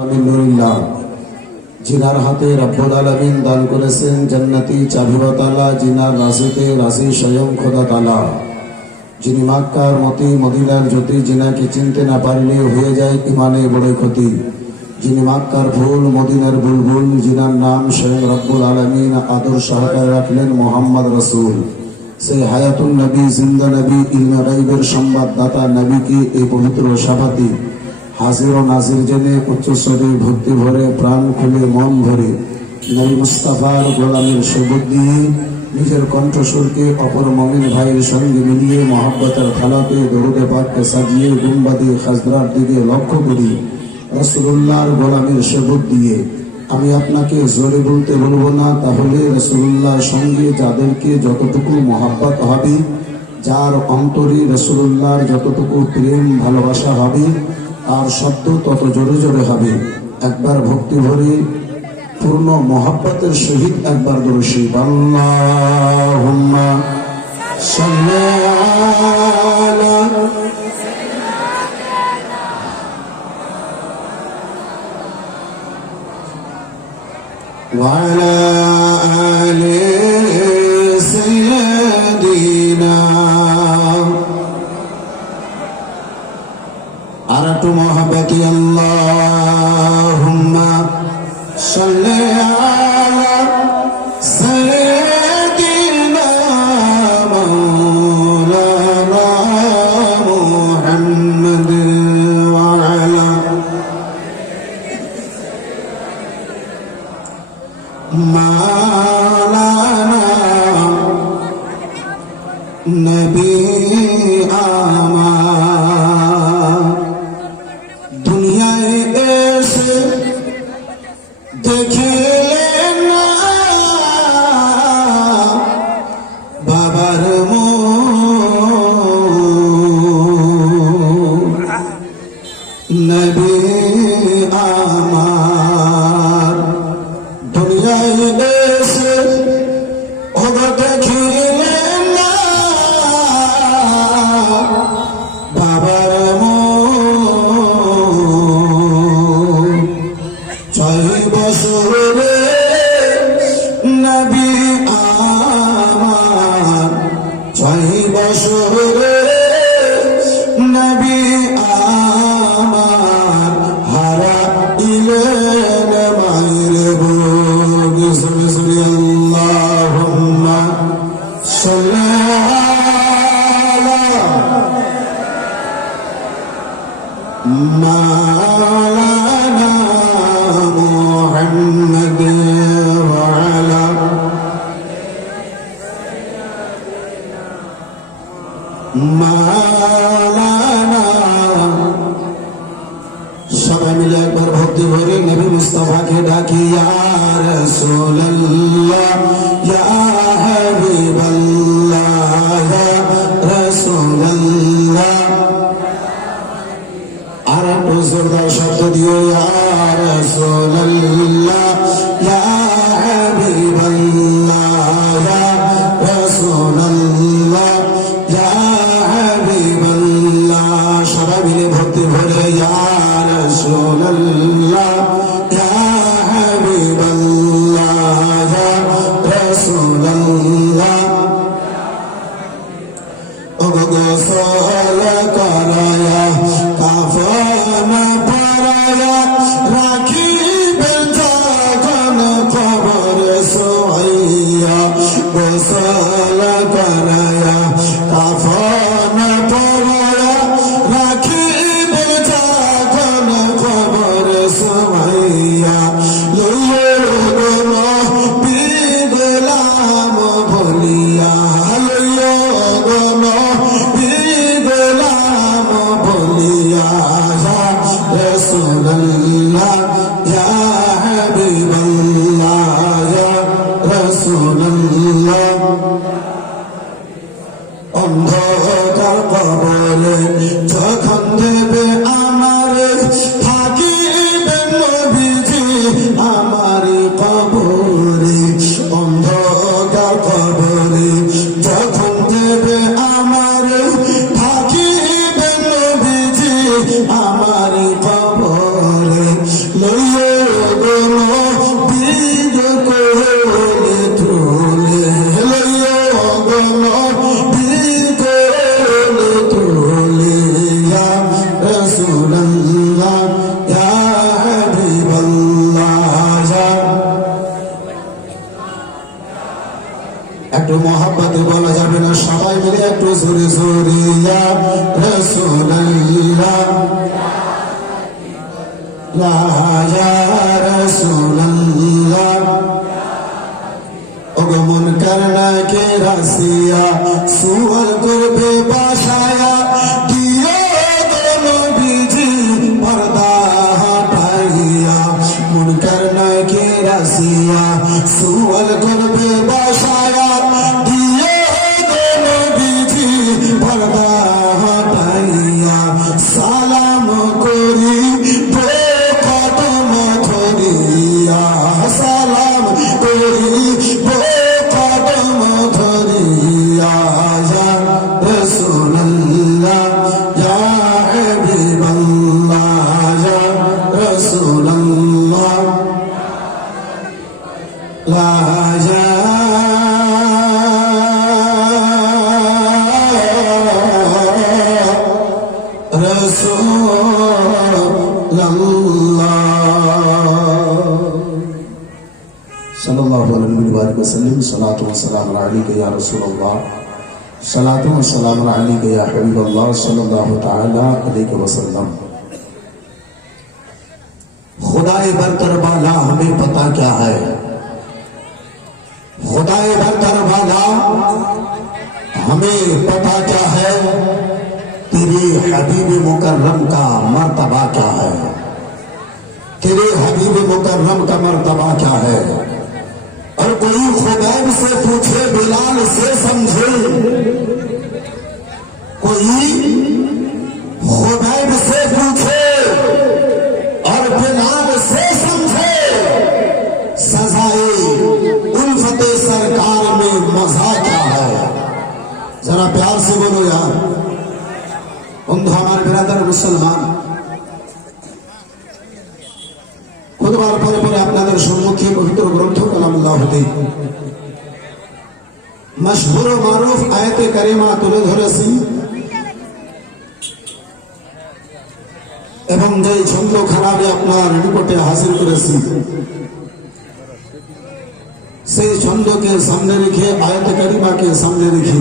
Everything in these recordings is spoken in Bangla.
আলহামদুলিল্লাহ, জিনার হাতে রব্বুল আলামিন দান করেছেন জান্নাতি চাবিওয়ালা, জিনার রাজিতে রাজি স্বয়ং খোদা তাআলা। যিনি মক্কার মতি মদিনার জ্যোতি, জিনাকে চিনতে না পারলে হয়ে যায় ইমানে বড় ক্ষতি। যিনি মক্কার ফুল মদিনার বুলবুল, জিনার নাম স্বয়ং রব্বুল আলামিন আদর সহকারে রাখলেন মোহাম্মদ রসুল। সেই হায়াতুন নবী, জিন্দা নবী, ইলমে গায়বের সংবাদদাতা নবীকে এই পবিত্র সাবাতি হাজির ও নাজির জেনে উচ্চস্বরে ভক্তি ভরে প্রাণ খুলে মন ভরে নবী মুস্তাফার গোলামের সবুজ দিয়ে নিজের কণ্ঠস্বরকে অপর মুমিন ভাইয়ের সঙ্গে মিলিয়ে মহব্বতের থালাতে দরুদে পাককে সাজিয়ে গুম্বাদে খাজরার দিকে লক্ষ্য করি রাসূলুল্লাহর গোলামের সবুজ দিয়ে। আমি আপনাকে জোরে বলতে বলবো না, তাহলে রাসূলুল্লাহর সঙ্গে যাদেরকে যতটুকু মহব্বত হবে, যার অন্তরে রাসূলুল্লাহর যতটুকু প্রেম ভালোবাসা হবে, আর শব্দ তত জোরে জোরে হবে। একবার ভক্তি ভরে পূর্ণ মহব্বতের সহিত একবার দরুশি আল্লাহুম্মা সাল্লি আলা ওয়া আলা আলি সাইয়্যিদিনা। আর একটু মহব্বতি আল্লাহুম্মা সাল্লি আলা সাইয়্যিদিনা মাওলানা মুহাম্মদ ওয়া আলা মাওলানা নবী আমার। দুনিয়ায় এসে দেখিলেন না বাবার মুখ, নবী আমার। দুনিয়ায় এসে দেখিলেন না বাবার মুখ। 6 বছরে নবী আমার, 6 বছরে নবী আমার হারাইলেন মায়ের বুক। সুরে সুরে আল্লাহুম্মা সাল্লি আলা মাওলানা মুহাম্মদ ওয়া আলা মাওলানা। সবাই মিলে একবার ভক্তি ভরে নবী মুস্তাফাকে ডাকি ইয়া রাসূলুল্লাহ, ইয়া হাবিবাল্লাহ, ইয়া রাসূলুল্লাহ। আর একটু জোরদার শব্দ দিও ইয়া রাসূলুল্লাহ, ইয়া হাবিবাল্লাহ, ইয়া রাসূলুল্লাহ, ইয়া হাবিবাল্লাহ। সবাই মিলে ভক্তি ভরে ইয়া রাসূলুল্লাহ, ইয়া হাবিবাল্লাহ, ইয়া রাসূলুল্লাহ। ওগো গোসল করায়া কাফন পরায়া রাখিবেন যখন কবরে শোয়াইয়া। গোসল করায়া কাফন পরায়া রাখিবেন যখন কবরে শোয়াইয়া। গোলাম ভুলিয়া রাসূলুল্লাহ, ইয়া হাবিবাল্লাহ, ইয়া রাসূলুল্লাহ। অন্ধকার কবরে যখন দেবে আমার, থাকিবেন নবীজি আমার কবরে। অন্ধকার কবরে যখন দেবে আমার, থাকিবেন নবীজি আমার কবরে। একটু মোহাব্বতে বলা যাবে না, সবাই মিলে একটু জোরে জোরে ইয়া রাসূলুল্লাহ ইয়া রাসূলুল্লাহ। ওগো মুনকার নাকে রাসিয়া সুয়াল করবে বাসায়া দিয়ে নবীজি পর্দা হটাইয়া। মুনকার নাকে রাসিয়া সুয়াল করবে বাসায়া দিয়ে নবীজি পর্দা হটাইয়া। সালাম করি কদম ধরিয়া, সালাম করি কদম ধরিয়া। ইয়া রাসূলুল্লাহ ইয়া হাবিবাল্লাহ ইয়া রাসূলুল্লাহ লা सल्लल्लाहु अलैहि वसल्लम। सलातु व सलाम अलैका या रसूलल्लाह, सलातु व सलाम अलैका या हबीबल्लाह सल्लल्लाहु तआला अलैहि वसल्लम। खुदाए बरतर वाला हमें पता क्या है, खुदाए बरतर वाला हमें पता क्या है, तेरे हबीब मुकर्रम का मर्तबा क्या है, तेरे हबीब मुकर्रम का मर्तबा क्या है। और कोई खुदैब से पूछे बिलाल से समझे, कोई खुदैब से पूछे और बिलाल से समझे, सजाए उल्फते सरकार में मजा क्या है। जरा प्यार से बोलो यार। बंधु हमारे बिरादर मुसलमान, খুতবার পরে পরে আপনাদের সম্মুখে পবিত্র গ্রন্থ কালামুল্লাহ হতে মশহুর ও মারুফ আয়াতে কারিমা তুলে ধরেছি এবং যে ছন্দ খারাপে আপনার নিকটে হাজির করেছি, সেই ছন্দকে সামনে রেখে আয়াতে কারিমাকে সামনে রেখে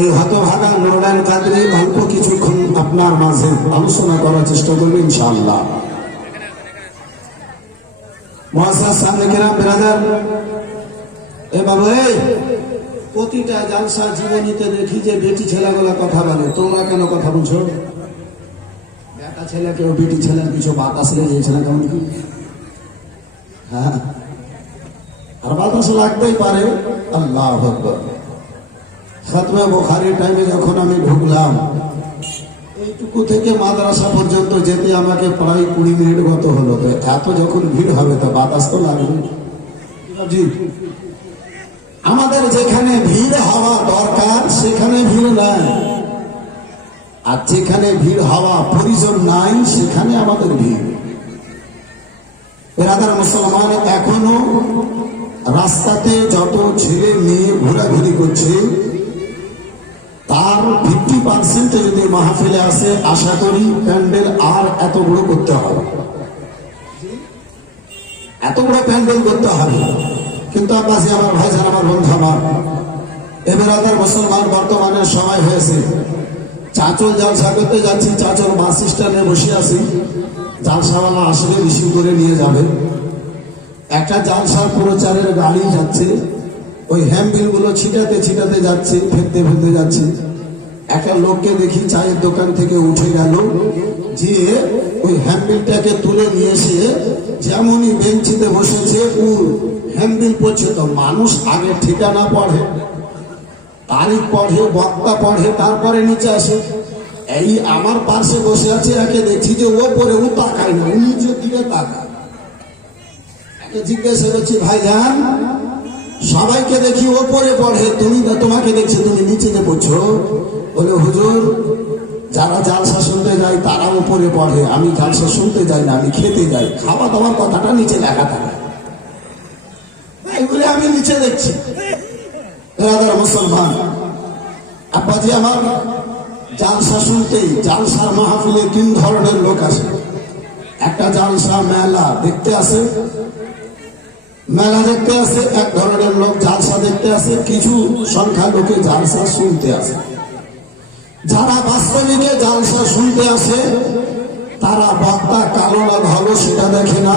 এই হতভাগা নুরুল কাদরি অল্প কিছুক্ষণ আপনার মাঝে আলোচনা করার চেষ্টা করবেন ইনশাআল্লাহ। মুআজ্জাজ সামনে কেরাম বিরাদার, এ বাবু এই প্রতিটা জালসা জীবনীতে দেখি যে বেটি ছেলেগুলা কথা বলে, তোমরা কেন কথা বলছো? বেটা ছেলে কেউ বেটি ছেলে কিছু বাতাস লেগেছে না কেমন কি? হ্যাঁ, আর বাতাস লাগতেই পারে। আল্লাহু আকবার। খাতমে বুখারীর টাইমে যখন আমি ঢুকলাম, এইটুকু থেকে মাদ্রাসা পর্যন্ত যেতে আমাকে প্রায় 20 মিনিট গত হলো। তো এত যখন ভিড় হবে তো বাতাস তো লাগবে। জি, আমাদের যেখানে ভিড় হওয়া দরকার সেখানে ভিড় নাই, আর যেখানে ভিড় হওয়া প্রয়োজন নাই সেখানে আমাদের ভিড়। বিরাদার মুসলমান, এখনো রাস্তাতে যত ছেলে মেয়ে ঘোরাঘুরি করছে তার 50% যদি মাহফিলে আসে, আশা করি প্যান্ডেল আর এত বড় করতে হবে, এত বড় প্যান্ডেল করতে হবে। কিন্তু আব্বাসী আমার ভাইজান, আমার বন্ধু আমার, এবার মুসলমান বর্তমানে সময় হয়েছে চাচল জালসা করতে যাচ্ছি, চাচল বাস স্ট্যান্ডে বসে আছি, জালসাওয়ালা আসলে রিসিভ করে নিয়ে যাবে। একটা জালসার প্রচারের গাড়ি যাচ্ছে, ওই হ্যাম্বিল গুলো ছিটাতে ছিটাতে যাচ্ছে, ফেলতে ফেলতে যাচ্ছে। একটা লোককে দেখি চায়ের দোকান থেকে উঠে গেল, যে ওই হ্যাম্বিলটাকে তুলে নিয়ে এসে যেমনই বেঞ্চিতে বসেছে ও হ্যাম্বিল পড়ছে। তো মানুষ আগে ঠিকানা পড়ে, তারিখ পড়ে, বক্তা পড়ে, তারপরে নিচে আসে। এই আমার পাশে বসে আছে, একে দেখছি যে ওপরে ও তাকায় না, নিচের দিকে তাকায়। একে জিজ্ঞাসা করছি, ভাইজান সবাইকে দেখি ওপরে পড়ে, তুমি তোমাকে দেখছি তুমি নিচেতে পড়ছো। বলে হুজুর যারা জালসা শুনতে যায় তারা উপরে পড়ে, আমি জালসা শুনতে যাই না, আমি খেতে যাই। খাওয়া দাওয়ার কথাটা নিচে লেখা থাকে, এগুলি আমি নিচে দেখছি। বেরাদার মুসলমান, আব্বাজি আমার জালসা শুনতেই, জালসার মাহফিলে 3 ধরনের লোক আসে। একটা জালসা মেলা দেখতে আসে, মেলা দেখতে আসে এক ধরনের লোক, জালসা দেখতে আসে কিছু সংখ্যা লোকে জালসা শুনতে আসে। যারা বাস্তবিকে জালসা শুনতে আসে তারা বক্তা কালো না ভালো সেটা দেখে না,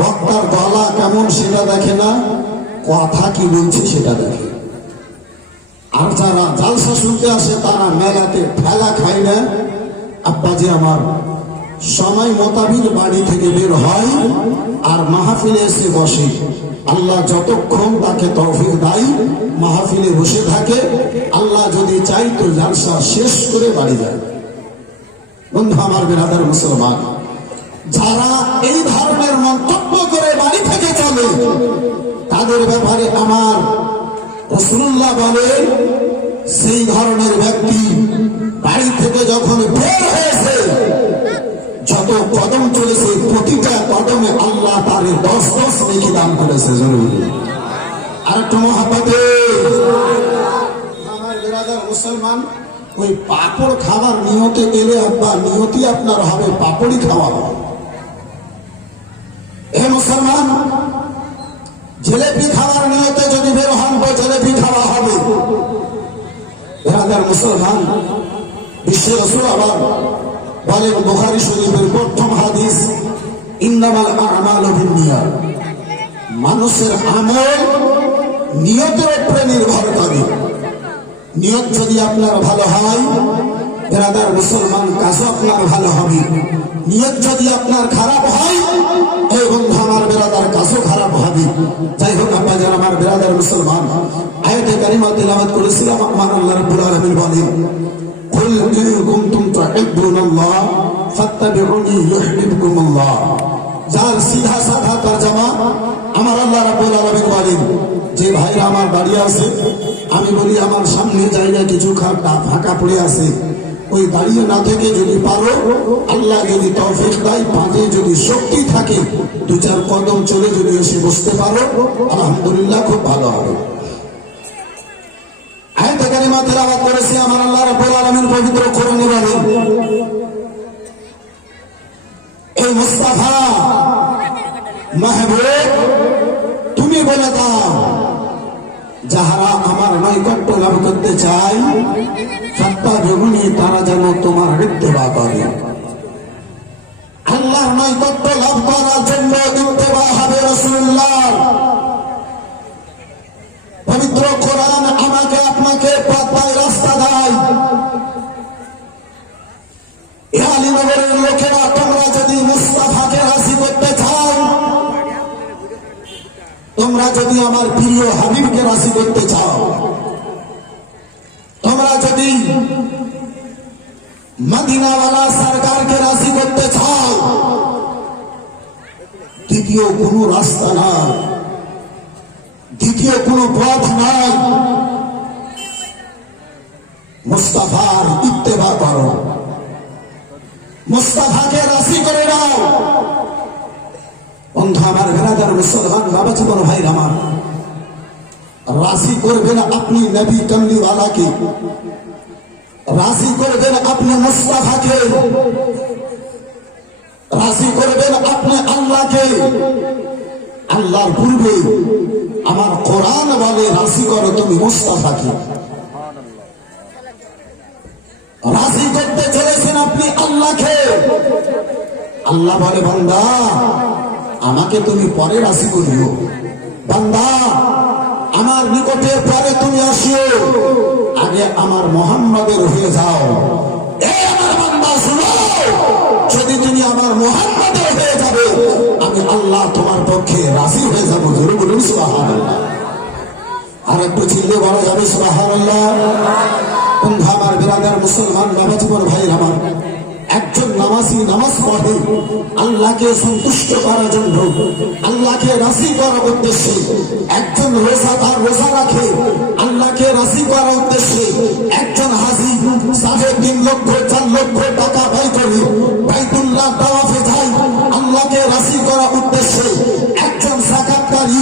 বক্তার গলা কেমন সেটা দেখে না, কথা কি বলছে সেটা দেখে। আর যারা জালসা শুনতে আসে তারা মেলাতে ঠেলা খায় না। আব্বাজি আমার সময় মোতাবিক বাড়ি থেকে বের হয় আর মাহফিলে এসে বসে। আল্লাহ যতক্ষণ তাকে তৌফিক দেয় মাহফিলে বসে থাকে। আল্লাহ যদি চাই তো জালসা শেষ করে বাড়ি যায়। বন্ধু আমার, বেরাদার মুসলমান, যারা এই ধরনের মন্তব্য করে বাড়ি থেকে চলে তাদের ব্যাপারে আমার রাসূলুল্লাহ বলেন, সেই ধরনের ব্যক্তি বাড়ি থেকে যখন বের হয়েছে যত কদম চলেছে প্রতিটা কদমে আল্লাহ তার 10 নেকি দান করেছে। জরুরি আর একটু মহাব্বতে আমার বেরাদার মুসলমান, ওই পাপড় খাবার নিয়তে এলে আব্বা নিয়তি আপনার হবে পাপড়ি খাওয়া। হে মুসলমান, জিলেপি খাওয়ার নিয়তে যদি বের হন তো জিলেপি খাওয়া হবে। বেরাদার মুসলমান, বিশ্ব রাসূল আবার বলেন, বুখারী শরীফের প্রথম হাদিস, ইন্নামাল আমালু বিন্নিয়াত, মানুষের আমল নিয়তের উপরে নির্ভর করে। নিয়ত যদি আপনার ভালো হয় বেরাদার মুসলমান, কাজও আপনার ভালো হবে। নিয়ত যদি আপনার খারাপ হয় এই বন্ধু আমার বেরাদার, কাজও খারাপ হবে। যাই হোক আপনাদের আমার বেরাদার মুসলমান, আয়াতে কারিমা তিলাওয়াত করেছিলাম। আমার আল্লাহ রাব্বুল আলামিন বলেন, কুল ইন কুনতুম তুহিব্বুনাল্লাহ ফাত্তাবিউনি ইউহিব্বুকুমুল্লাহ। যার সিধা সাধা তরজমা আমার আল্লাহ রাব্বুল আলামিন বলেন, যে ভাইরা আমার বাড়ি আছে, আমি বলি আমার সামনে জায়গা কিছু ফাঁকা পড়ে আছে, ওই দাঁড়িয়ে না থেকে যদি পারো, আল্লাহ যদি তৌফিক দেয়, পাঁচে যদি শক্তি থাকে 2-4 কদম চলে যদি এসে বসতে পারো আলহামদুলিল্লাহ, খুব ভালো হবে। আয়াতে কারিমা তেলাওয়াত করেছি আমার আল্লাহ রাব্বুল আলামিন পবিত্র কোরআনে বলেন, এই মুস্তাফা মাহবুব তুমি বলে দাও, যাহারা আমার নৈকট্য লাভ করতে চায় ফাত্তাবিউনি, তারা যেন তোমার ইত্তেবা করে। আল্লাহর নৈকট্য লাভ করার জন্য ইত্তেবা হবে রাসূলুল্লাহ। পবিত্র কোরআন আমাকে আপনাকে পথ রাস্তা দেয়। এ আলীনগরের লোকেরা, তোমরা যদি মুস্তাফাকে রাজি করতে চাও, তোমরা যদি আমার প্রিয় হাবিবকে রাজি করতে চাও, তোমরা যদি মদিনাওয়ালা সরকারকে রাজি করতে চাও, দ্বিতীয় কোনো রাস্তা নাই, দ্বিতীয় কোনো পথ নাই, মুস্তাফার ইত্তেবা করো, মুস্তাফাকে রাজি করে নাও। বন্ধু আমার, বেরাদার মুসলমান, বাবা জীবন ভাই আমার, রাজি করবেন আপনি নবী কমলিওয়ালাকে, রাজি করবেন আপনি মুস্তাফাকে, রাজি করবেন আপনি আল্লাহকে। আল্লাহর পূর্বে আমার কোরআন বলে রাজি করো তুমি মুস্তাফাকে। রাজি করতে চলেছেন আপনি আল্লাহকে। আল্লাহ বলে, বান্দা আমাকে তুমি পরে রাজি করিও, বান্দা আমার নিকটে পরে তুমি আসিও, আগে আমার মুহাম্মাদের হয়ে যাও। এই আমার বান্দা শুনো, যদি তুমি আমার মুহাম্মাদের হয়ে যাবে আমি আল্লাহ তোমার পক্ষে রাজি হয়ে যাবো। জোরে বলুন সুবহানাল্লাহ। আর একটু চিল্লে বলা যাবে সুবহানাল্লাহ। বন্ধু আমার, বেরাদার মুসলমান, বাবা জীবন ভাই আমার, একজন নামাজি নামাজ পড়ে আল্লাহকে সন্তুষ্ট করার জন্য, আল্লাহকে রাজি করার উদ্দেশ্যে। একজন রোজাদার রোজা রাখে আল্লাহকে রাজি করার উদ্দেশ্যে। একজন হাজি 3.5 লক্ষ 4 লক্ষ টাকা ব্যয় করে বাইতুল্লাহ তাওয়াফে যায় আল্লাহকে রাজি করার উদ্দেশ্যে। একজন যাকাতকারী,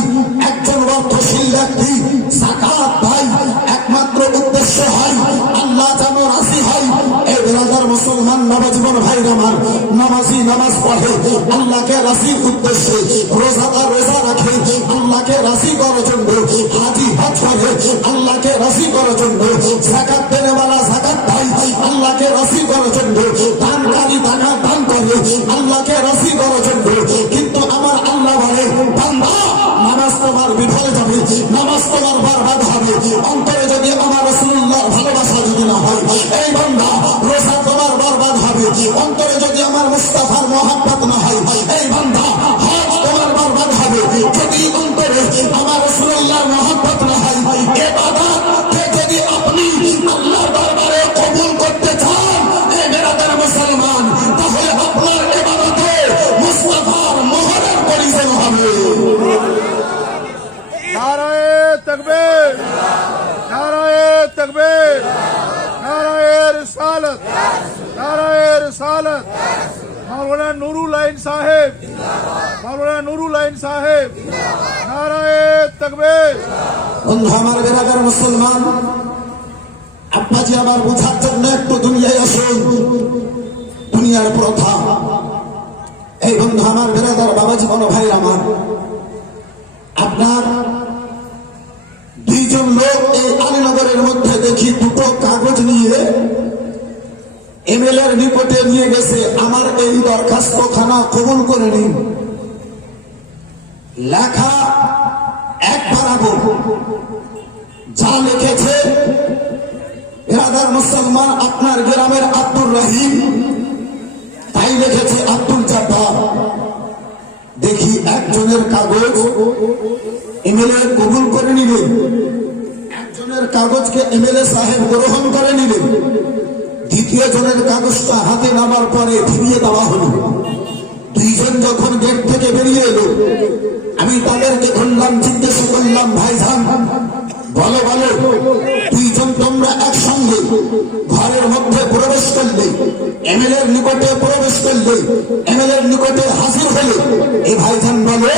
একজন অর্থশীল ব্যক্তি যাকাত দেয় একমাত্র উদ্দেশ্য হয় আল্লাহ যেন রাজি হয়। এই বেরাদার মুসলমান নবজীবন ভাইরা আমার, নামাজি নামাজ পড়ে আল্লাহকে রাজির উদ্দেশ্যে, রোজাদার রোজা রাখে আল্লাহকে রাজি করার জন্য, হাজি হজ করে আল্লাহকে রাজি করার জন্য, যাকাত দেনেওয়ালা যাকাত দেয় আল্লাহকে রাজি করার জন্য, দানকারী টাকা দান করে আল্লাহকে রাজি করার জন্য। কিন্তু আমার আল্লাহ বলে, বান্দা নামাজ তোমার বিফলে যাবে, নামাজ তোমার বরবাদ হবে অন্তরে যদি আমার রাসূলুল্লাহর ভালোবাসা যদি না হয়। এই বান্দা রোজা তোমার বরবাদ হবে অন্তরে যদি আমার মুস্তাফার মহব্বত না হয়। এই বান্দা হজ তোমার বরবাদ হবে যদি অন্তরে আমার রাসূলুল্লাহর মহব্বত না হয়। ইবাদতকে যদি আপনি আল্লাহর দরবারে কবুল করতে চান এই বেরাদার মুসলমান, তাহলে আপনার ইবাদতে মুস্তাফার মোহরের পরিচয় হবে। নারায়ে তাকবীর, নারায়ে তাকবীর, নারায়ে রিসালাত, নারায়ে রিসালাত। মাওলানা নুরুল আইন সাহেব, মাওলানা নুরুল আইন সাহেব, নারায়ে তাকবীর। বন্ধু আমার বেরাদার মুসলমান, আব্বাজি আমার বোঝার জন্য একটু দুনিয়ায় আসুন। দুনিয়ার প্রথা এই বন্ধু আমার বেরাদার বাবাজি বড় ভাই আমার, আপনার 2 জন লোক এই আলীনগরের মধ্যে দেখি 2টো কাগজ নিয়ে এমএলএর নিকটে নিয়ে গেছে, আমার এই দরখাস্তখানা কবুল করে নিন। লেখা এক বরাবর, যা লিখেছে বেরাদার মুসলমান আপনার গ্রামের আব্দুর রহিম, তাই লিখেছে আব্দুল জব্বার। দেখি একজনের কাগজ এমএলএ কবুল করে নিলেন, একজনের কাগজকে এমএলএ সাহেব গ্রহণ করে নিলেন, দ্বিতীয় জনের কাগজটা হাতে নামার পরে ফিরিয়ে দেওয়া হলো। 2 জন যখন গেট থেকে বেরিয়ে এলো, আমি তাদেরকে ধরলাম, জিজ্ঞেস করলাম, ভাইজান বলো বলো, 2 জন তোমরা একসঙ্গে ঘরের মধ্যে প্রবেশ করলে, এমএলএর নিকটে প্রবেশ করলে, এমএলএর নিকটে হাজির হলে, এই ভাইজান বলো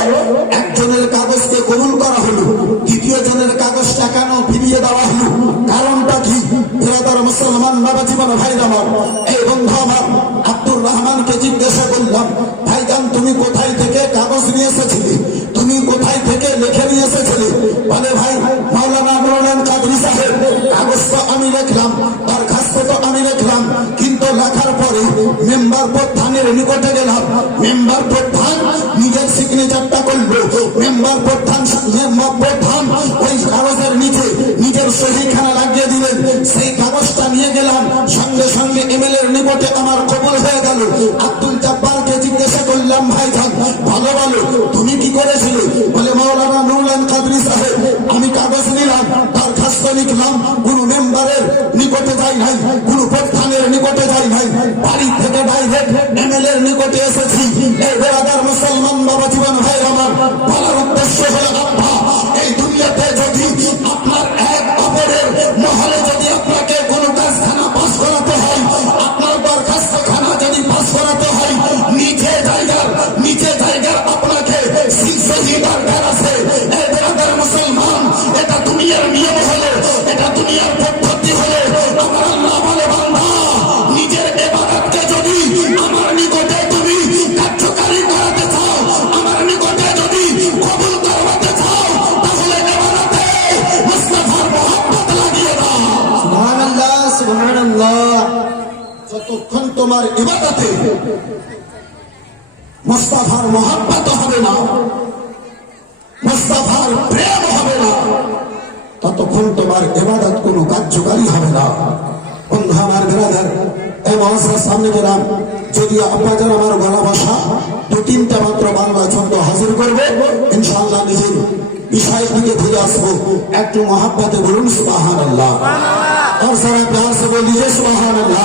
একজনের কাগজকে কবুল করা হলো, দ্বিতীয় জনের কাগজটা কেন ফিরিয়ে দেওয়া হলো? কারণটা কি? বেরাদার মুসলমান বাবাজীবন ভাই আমার, এই বন্ধু আমার আব্দুর রহমানকে জিজ্ঞাসা করলাম, ভাইজান তুমি কোথায় থেকে কাগজ নিয়ে এসেছিলে, তুমি কোথায় থেকে লিখে নিয়ে এসেছিলে? বলে ভাই মাওলানা নুরুল কাদরি সাহেব, কাগজ তো আমি লিখলাম, দরখাস্ত তো আমি লিখলাম, কিন্তু লেখার পরে মেম্বার প্রধানের নিকটে গেলাম, মেম্বার প্রধান নিজের সিগনেচারটা করলো, মেম্বার প্রধান ওই কাগজের নিচে নিজের সহিখানা লাগিয়ে দিলেন। সেই কাগজটা নিয়ে গেলাম, সঙ্গে সঙ্গে এমএলএর নিকটে আমার কবুল হয়ে গেল। আব্দুল জব্বারকে জিজ্ঞাসা করলাম, ভাইজান ভালো বলো তুমি কি করেছিলে? বলে মাওলানা নুরুল কাদরি সাহেব, আমি কাগজ নিলাম, দরখাস্ত লিখলাম, কোন মেম্বারের নিকটে যাই নাই, কোন প্রধানের নিকটে যাই নাই, বাড়ি থেকে ডাইরেক্ট এমএলএর নিকটে এসেছি। এই বেরাদার মুসলমান বাবা জীবন ভাই আমার, বলার উদ্দেশ্য হলো আব্বা, এই দুনিয়াতে যদি আপনার এক অপরের মহলে যদি আপনাকে কোনো কাজখানা পাস করাতে হয়, আপনার দরখাস্তখানা যদি পাস করাতে হয়, নিচে জায়গার আপনাকে সিলসিলি দরকার আছে। এই বেরাদার মুসলমান, এটা দুনিয়ার নিয়ম হলে, এটা দুনিয়ার পদ্ধতি হলে, আমার আল্লাহ বলে বান্দা নিজের ইবাদতকে যদি আমার নিকটে তুমি কার্যকারী করাতে চাও, আমার নিকটে যদি কবুল করতে চাও, তাহলে ইবাদতে মুস্তাফার মহব্বত লাগিয়ে দাও। সুবহানাল্লাহ, সুবহানাল্লাহ। যতক্ষণ তোমার ইবাদতে মুস্তাফার মহব্বত হবে না, মুস্তাফার প্রেম হবে না, ততক্ষণ তোমার ইবাদত কোনো কার্যকারী হবে না। বন্ধু আমার বেরাদার, এই মহাসার সামনে গেলাম, যদিও আপনাদের আমার গলা ভাষা 2-3টা মাত্র বাংলা ছন্দ হাজির করবো, ইনশাআল্লাহ নিজের বিষয়ের দিকে ফিরে আসবো। একটু মহাব্বতে বলুন সুবহানাল্লাহ, और जरा प्यार से बोलिए सुभान अल्लाह।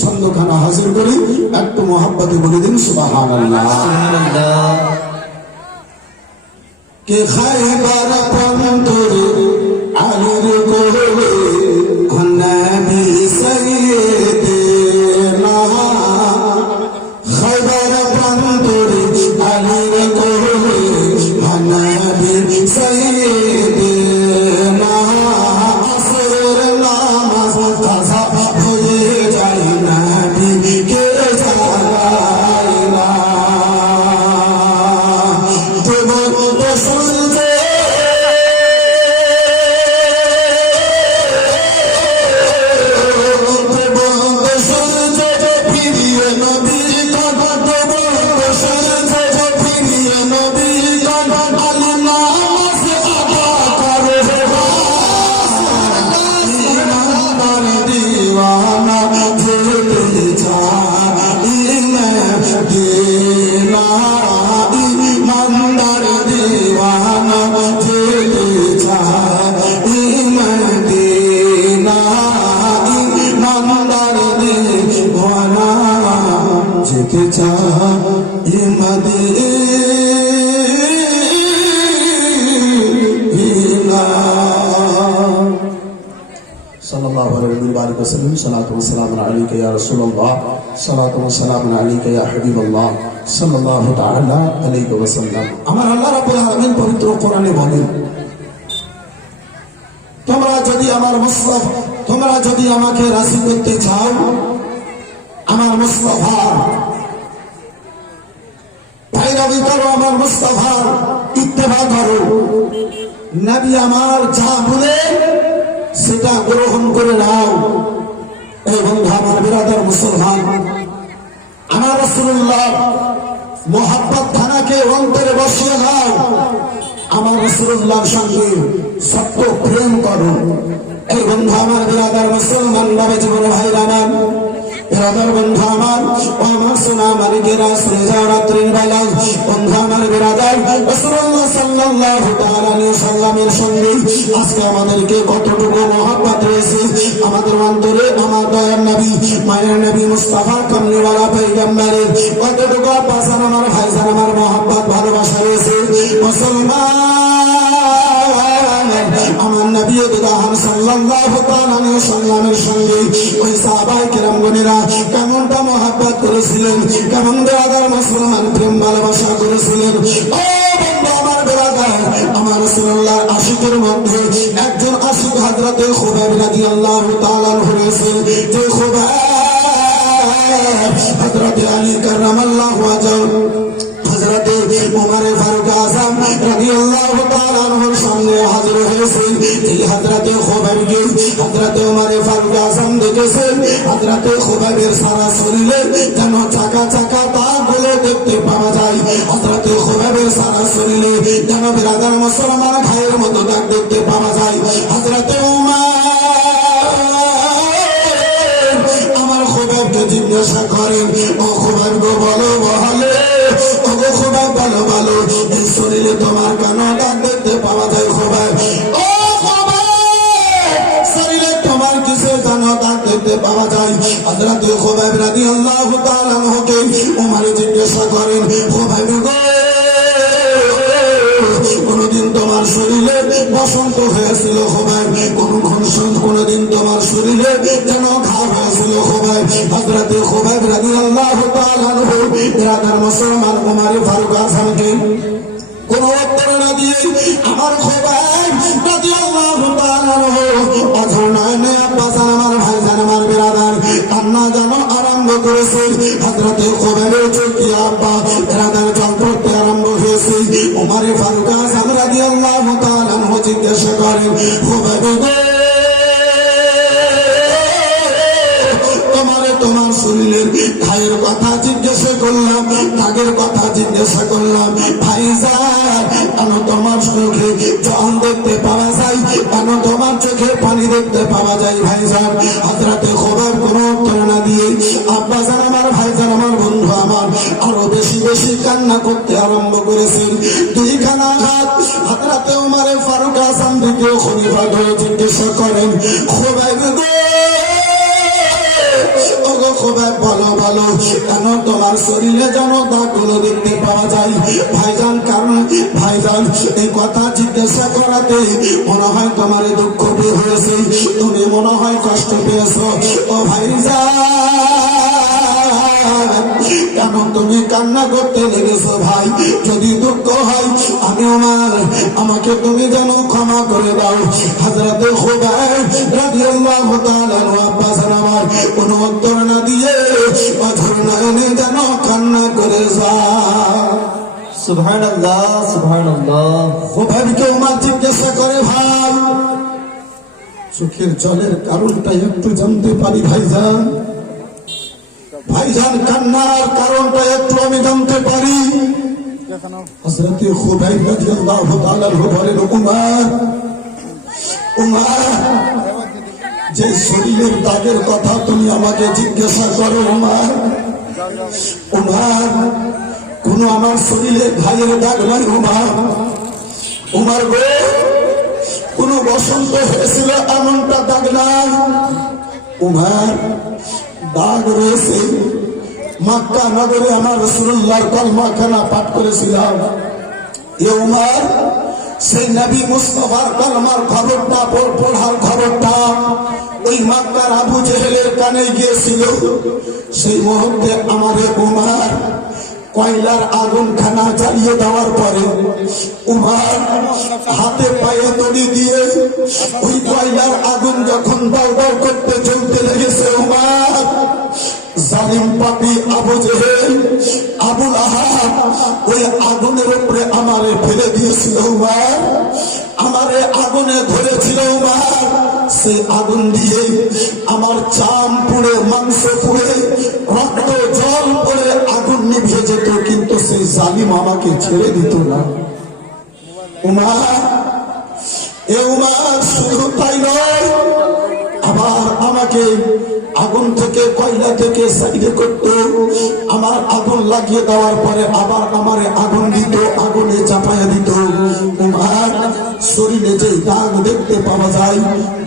ছন্দখানা হাজির করি, একটু মোহাব্বতে বলে দিন সুবহানাল্লাহ। কে খায়বার প্রান্তরে আলীর কোলে নবী সাইয়্যিদিনা, খায়বার প্রান্তরে আলীর কোলে নবী সাইয়্যিদিনা, আসরের নামাজ কাজা হয়ে যায় নবীকে জাগায় না, তোমার বসন্তে ফিরিয়ে নবী কন, তোমার বসন্তে ফিরিয়ে নবী কন, আলী নামাজ আদা করে ইমানদার দিওয়ানা যেতে চায় মদিনা, ইমানদার দিওয়ানা যেতে চায় মদিনা, ইমানদার দিওয়ানা যেতে চায় মদিনা। सल्लल्लाहु अलैहि वसल्लम, सलातु व सलाम अलैका या रसूलल्लाह, सलातु व सलाम अलैका या हबीबल्लाह, सल्लल्लाहु ताआला अलैहि वसल्लम। আমার আল্লাহ রাব্বুল আলামিন পবিত্র কোরআনে বলেন, তোমরা যদি আমাকে রাজি করতে চাও, আমার মুস্তাফার पैरवी करो, আমার মুস্তাফার ইত্তেবা করো, নবী আমার যা বলে সেটা গ্রহণ করে নাও। এই বন্ধু আমার বিরাদার মুসলমান, আমার রাসূলুল্লাহ মোহাব্বত খানাকে অন্তরে বসিয়ে নাও, আমার রাসূলুল্লাহর সঙ্গে সত্য প্রেম করো। এই বন্ধু আমার বিরাদার মুসলমান বাবা জীবন ভাইরা আমার, বিরাদার বন্ধু আমার, ও আমার সোনা মালিকেরা, শুনে যাও রাত্রির বেলায় বন্ধু আমার বিরাদার রাসূলুল্লাহ সাল্লাল্লাহু তাআলা আলাইহি ওয়াসাল্লামের সঙ্গে আজকে আমাদেরকে কতটুকু মহব্বত রয়েছে আমাদের অন্তরে। আমার দয়ার নবী, মায়ের নবী মুস্তাফা কামলিওয়ালা পয়গম্বরের কতটুকু পাশান আমার ভাইজান আমার মহব্বত ভালোবাসা রয়েছে। মুসলমান, আমার নবী দুদাহান সাল্লাল্লাহু তাআলা আলাইহি ওয়াসাল্লামের সঙ্গে ওই সাহাবায়ে কেরামগণেরা কেমনটা মহব্বত করেছিলেন, কেমন বিরাদার মুসলমান প্রেম ভালোবাসা করেছিলেন। ও বন্ধু আমার বিরাদার, আমার রাসূলুল্লাহর আশিকের মধ্যে এক হযরতে খুবাইব রাদিয়াল্লাহু তাআলা আনহু রয়েছেন যে খুবাইব হযরতে আলী কাররামাল্লাহু ওয়াজহু হযরতে ওমর ফারুক আযম রাদিয়াল্লাহু তাআলা আনহুর সামনে হাজির হয়েছেন। এই হযরতে খুবাইবকে হযরতে ওমর ফারুক আযম দেখেছেন। হযরতে খুবাইবের সারা শরীরে যেন চাকা চাকা দাগগুলো দেখতে পাওয়া যায়। হযরতে খুবাইবের সারা শরীরে যেন বিরাদার মুসলমান ঘায়ের মতো দাগ দেখতে পাওয়া যায়। হযরতে আমার খুবাইবকে জিজ্ঞাসা করেন, ও খুবাইব গো বলো বলে, ও গো খুবাইব বলো বলো, এই শরীরে তোমার কেন দাগ দেখতে পাওয়া যায়? খুবাইব, ও খুবাইব শরীরে তোমার কিসে যেন দাগ দেখতে পাওয়া যায়? হযরতে খুবাইব রাদিয়াল্লাহু তাআলা আনহুকে ওমর জিজ্ঞাসা করেন, খুবাইব গো কোনদিন তোমার শরীরে বসন্ত হয়েছিল? খুবাইব কোনদিন তোমার শরীরে যেন ঘা হয়েছিল? খুবাইব। হযরতে খুবাইব রাদিয়াল্লাহু তাআলা আনহু বিরাদার মুসলমান ওমর ফারুক আযমকে কোন উত্তর না দিয়ে আমার খুবাইব রাদিয়াল্লাহু তাআলা আনহু অঝর নয়নে আব্বাসান আমার ভাইজান আমার বিরাদার কান্না যেন আরম্ভ করেছে। হযরতে খুবাইবের চোখে আব্বা বিরাদার জল পড়তে আরম্ভ হয়েছে। ওমর ফারুক আযম রাদিয়াল্লাহু তাআলা আনহু জিজ্ঞাসা করেন, খুবাইব গো তোমার শরীরের ঘায়ের কথা জিজ্ঞাসা করলাম, দাগের কথা জিজ্ঞাসা করলাম, ভাইজান কেন তোমার চোখে জল দেখতে পাওয়া যায়? কেন তোমার চোখে পানি দেখতে পাওয়া যায় ভাইজান? হযরতে খুবাইব কোনো উত্তর না দিয়ে আব্বাজান আমার ভাইজান আমার বন্ধু আমার আরো বেশি বেশি কান্না করতে আরম্ভ করেছেন। দুইখানা হাত হযরতে ওমর ফারুক আযম দ্বিতীয় খলিফা ধরে জিজ্ঞাসা করেন, খুবাইব গো খুবাইব বলো বলো, কেন তোমার শরীরে যেন দাগগুলো দেখতে পাওয়া যায়? ভাইজান কারণ ভাইজান এই কথা জিজ্ঞাসা করাতে মনে হয় তোমার দুঃখ বের হয়েছে, তুমি মনে হয় কষ্ট পেয়েছো। ও ভাইজান কেন তুমি কান্না করতে লেগেছো? ভাই যদি দুঃখ হয় আমি আমাকে তুমি যেন ক্ষমা করে দাও। হযরতে খুবাইব রাদিয়াল্লাহু তাআলা আনহু আব্বাসান আমার কোনো উত্তর না দিয়ে অঝর নয়নে যেন কান্না করে যায়। সুবহানাল্লাহ সুবহানাল্লাহ। খুবাইবকে ওমর জিজ্ঞাসা করে, ভাই চোখের জলের কারণটা একটু জানতে পারি ভাইজান? ভাইজান কান্নার কারণটা একটু আমি জানতে পারি? হযরতে খুবাইব রাদিয়াল্লাহু তাআলা আনহু বলেন, উমর যে শরীরের দাগের কথা তুমি আমাকে জিজ্ঞাসা করো উমর কোন আমার শরীরে ঘায়ের দাগ নয় উমর গো, কোন বসন্ত হয়েছিল এমনটা দাগ নাই উমর। দাগ রয়েছে মক্কা নগরে আমার রাসূলুল্লাহর কলমাখানা পাঠ করেছিলাম। এ উমর সেই নবী মুস্তাফার কলমার খবরটা পড়ার খবরটা ওই মক্কার আবু জেহেলের কানে গিয়েছিল। সেই মুহূর্তে আমারে উমর কয়লার আগুন খানা জ্বালিয়ে দেওয়ার পরে উমর হাতে পায়ে দড়ি দিয়ে ওই কয়লার আগুন যখন দাও দাও করতে চলতে লেগেছে উমর জালিম পাপী আবু জেহেল আবুল আহাব ওই আগুনের উপরে আমারে ফেলে দিয়েছিল উমর, আমারে আগুনে ধরেছিল উমর। সেই আগুন দিয়ে আমার চাম পুড়ে মাংস পুড়ে রক্ত জল পড়ে আগুন নিভে যেত, কিন্তু সেই জালিম আমাকে ছেড়ে দিত না উমর। এ উমর শুধু তাই নয়, আবার আমাকে আগুন থেকে কয়লা থেকে সাইডে করত, আমার আগুন লাগিয়ে দেওয়ার পরে আবার আমারে আগুন দিত, আগুনে চাপাইয়া দিত। উমর শরীরে যে দাগ দেখতে পাওয়া যায়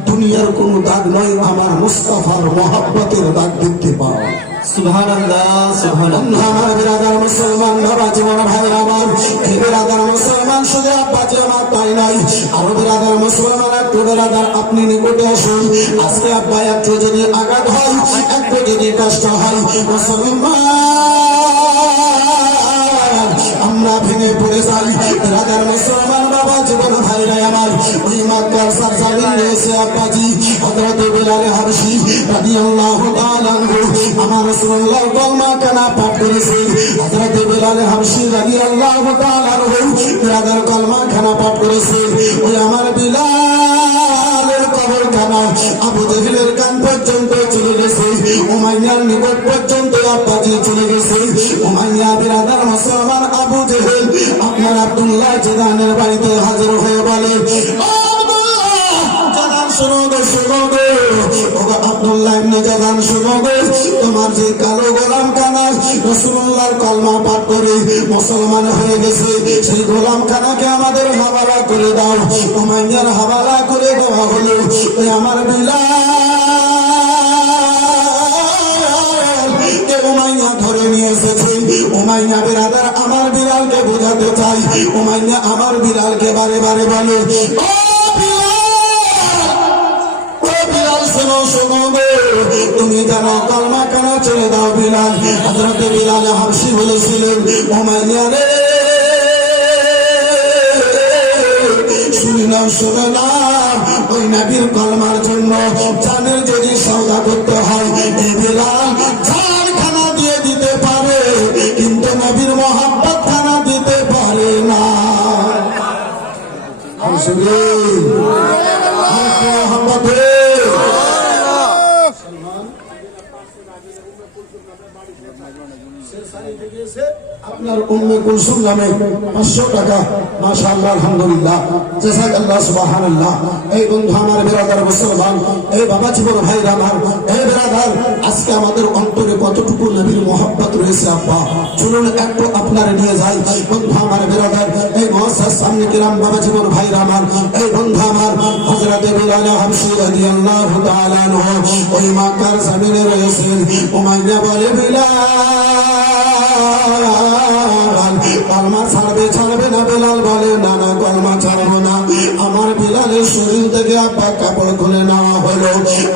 দুনিয়ার কোন দাগ নয়, আমার মুস্তাফার মহব্বতের দাগ দেখতে পাওয়া। সুবহানাল্লাহ সুবহানাল্লাহ। আমার বিরাদার মুসলমান বাবা জীবন ভাই আমার এই বিরাদার মুসলমান শুধু আব্বাজি আমার তাই নাই, আরো বিরাদার মুসলমান একটু বিরাদার আপনি নিকটে আসুন। আজকে আব্বা একটু যদি আঘাত হয়, একটু যদি কষ্ট হয়, মুসলমান আমরা ভেঙে পড়ে যাই। বিরাদার মুসলমান বাবা জীবন ভাইরা আমার ওই মক্কার সরজমিন রয়েছে আব্বাজি হযরত বিলাল হাবশী রাদিয়াল্লাহু তাআলা আনহু আমার রাসূলুল্লাহ কলমা কানা পাঠ করেছে হযরত বিলাল হাবশী রাদিয়াল্লাহু তাআলা আনহু বিরাদার কলমা খানা পাঠ করেছে ওই আমার বিলালের কবর খানা আবু জেহেলের কান পর্যন্ত চলে গেছে উমাইয়ার নিকট পর্যন্ত আব্বাজি চলে গেছে উমাইয়া বিরাদার মুসলমান আবু জেহেল আপনার আব্দুল্লাহ জিদানের বাড়িতে হাজির হয়ে বলে আব্দুল্লাহ ইবনে জাদান শোনো গো তোমার যে কালো গোলাম খানা রাসূলুল্লাহর কলমা পাঠ করে মুসলমান হয়ে গেছে সেই গোলাম খানাকে আমাদের হাওয়ালা করে দাও উমাইয়ার হাওয়ালা করে দেওয়া হলো ওই আমার বিলাল কে উমাইয়া ধরে নিয়ে এসেছে উমাইয়া বিরাদার আমার বিলালকে বোঝাতে চাই উমাইয়া আমার বিলালকে বারে বারে বলে তুমি জানো কলমা কেন ছেড়ে দাও বিলাল হযরত বিলাল হাবশী বলেছিলেন উমাইয়া রে শুনে না ওই নবীর কলমার জন্য জানের যদি সওদা করতে হয় এই বিলাল জান খানা দিয়ে দিতে পারে কিন্তু নবীর মহব্বত খানা দিতে পারে না আপনার উম্মে কুলসুম নামে 500 টাকা মাশাআল্লাহ আলহামদুলিল্লাহ জাযাকাল্লাহ সুবহানাল্লাহ এই বন্ধু আমার বিরাদার মুসলমান এই বাবা জীবন ভাই আমার এই বিরাদার আজকে আমাদের অন্তরে কতটুকু নবীর মহব্বত রয়েছে আব্বা চলুন একটু আপনারা নিয়ে যাই বন্ধু আমার বিরাদার এই মুআসসাস সামনে কিরাম বাবা জীবন ভাই আমার এই বন্ধু আমার হযরত বিলাল হাবশী রাদিয়াল্লাহু তাআলা আনহু ওই মক্কার জমিনে রয়েছেন উমাইয়া বলে বিলাল কলমা ছাড়বে না বিলাল বলে না না কলমা ছাড়বো না আমার বিলালের শরীর থেকে আব্বা কাপড় খুলে নেওয়া হলো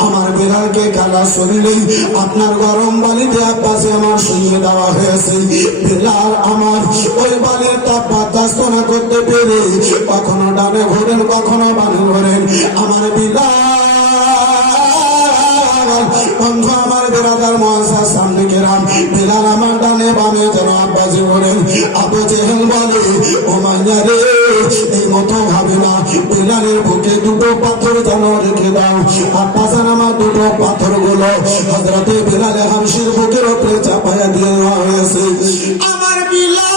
আমার বিলালকে কালা শরীরে আপনার গরম বালিতে আব্বাসে আমার শুয়ে দেওয়া হয়েছে বিলাল আমার ওই বালির তাপ বরদাস্ত না করতে পেরে কখনো ডানে ঘোরেন কখনো বামে ঘোরেন আমার বিলাল বন্ধু আমার বিরাদার মুআসসাস সামনে কেরাম বিলাল আমার ডানে বামে যেন আব্বাজি বলেন আবু জেহেল বলে উমাইয়া রে এই মতো ভাবে না বিলালের বুকে দুটো পাথর যেন রেখে দাও আব্বাজান আমার দুটো পাথর গুলো হযরত বিলাল হাবশীর বুকের উপরে চাপায়া দিয়ে দেওয়া হয়েছে আমার বিলাল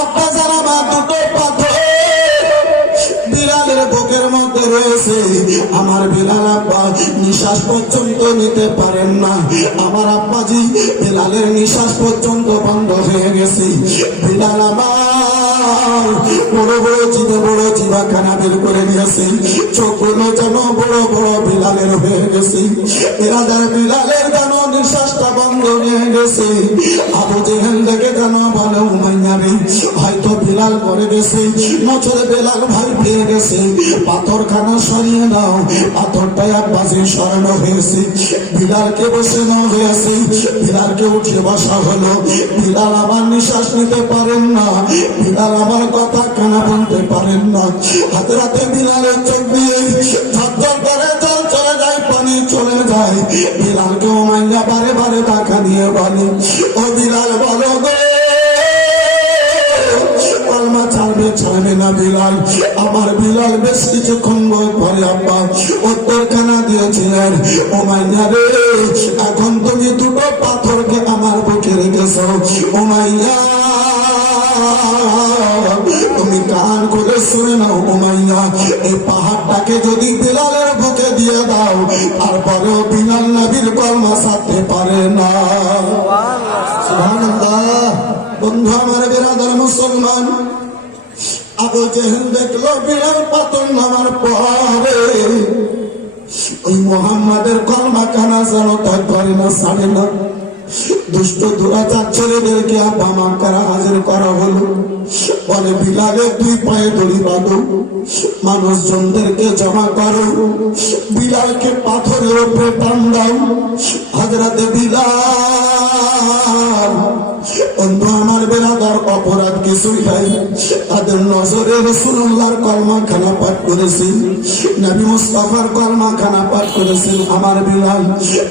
আব্বাজান আমার দুটো পাথর বিলালের বুকের মধ্যে রয়েছে আমার বিলাল আব্বা নিঃশ্বাস পর্যন্ত নিতে পারেন না আমার আব্বাজি বিলালের নিঃশ্বাস পর্যন্ত বন্ধ হয়ে গেছে বিলাল আমার বড় বড় জিভাখানা বের করে নিয়েছে চোখগুলো যেন বড় বড় বিলালের হয়ে গেছে বিরাদার বিলালের যেন নিঃশ্বাসটা বন্ধ হয়ে গেছে আবু জেহেল দেখে যেন বলে উমাইয়া রে হয়তো বিলাল করে গেছে নচরে বিলাল ভাই পেয়ে গেছে পাথরখানা সরিয়ে দাও পাথরটাই আব্বাসে সরানো হয়েছে বিলালকে বসে নেওয়া হয়েছে বিলালকে উঠে বসা হলো বিলাল আমার নিঃশ্বাস নিতে পারেন না বিলাল আমার কথা কানা বলতে পারেন না হাতে হাতে বিলালের চোখ দিয়ে ঝরঝর করে জল চলে যায় পানি চলে যায় বিলালকে উমাইয়া বারে বারে টাকা দিয়ে বলে ও বিলাল বলো গো কলমা ছাড়বে না বিলাল আমার বিলাল বেশ কিছুক্ষণ পরে আব্বা উত্তরখানা দিয়েছিলেন উমাইয়া রে এখন তুমি দুটো পাথরকে আমার বুকে রেখেছ উমাইয়া তুমি কান করে শুনে নাও উমাইয়া এই পাহাড়টাকে যদি বিলালের বুকে দিয়ে দাও তারপরেও বিলাল নবীর কলমা ছাড়তে পারে না সুবহানাল্লাহ বন্ধু আমার বিরাদার মুসলমান আবু জেহেল দেখলো বিলাল পাথর নামার পরে ওই মুহাম্মাদের কলমা কানা যেন তার করে না ছাড়ে না দুষ্ট দুরাচার ছেলেদেরকে আব্বা মক্কায় হাজির করা হলো বলে বিলালের দুই পায়ে দড়ি বাঁধো মানুষজনদেরকে জমা করো বিলালকে পাথরের উপরে টান দাও হযরত বিলাল বন্ধু আমার বেরাদার অপরাধ কিছুই নাই, তাদের নজরে রাসূলুল্লাহর কলমা খানা পাঠ করেছেন, নবী মুস্তাফার কলমা খানা পাঠ করেছেন। আমার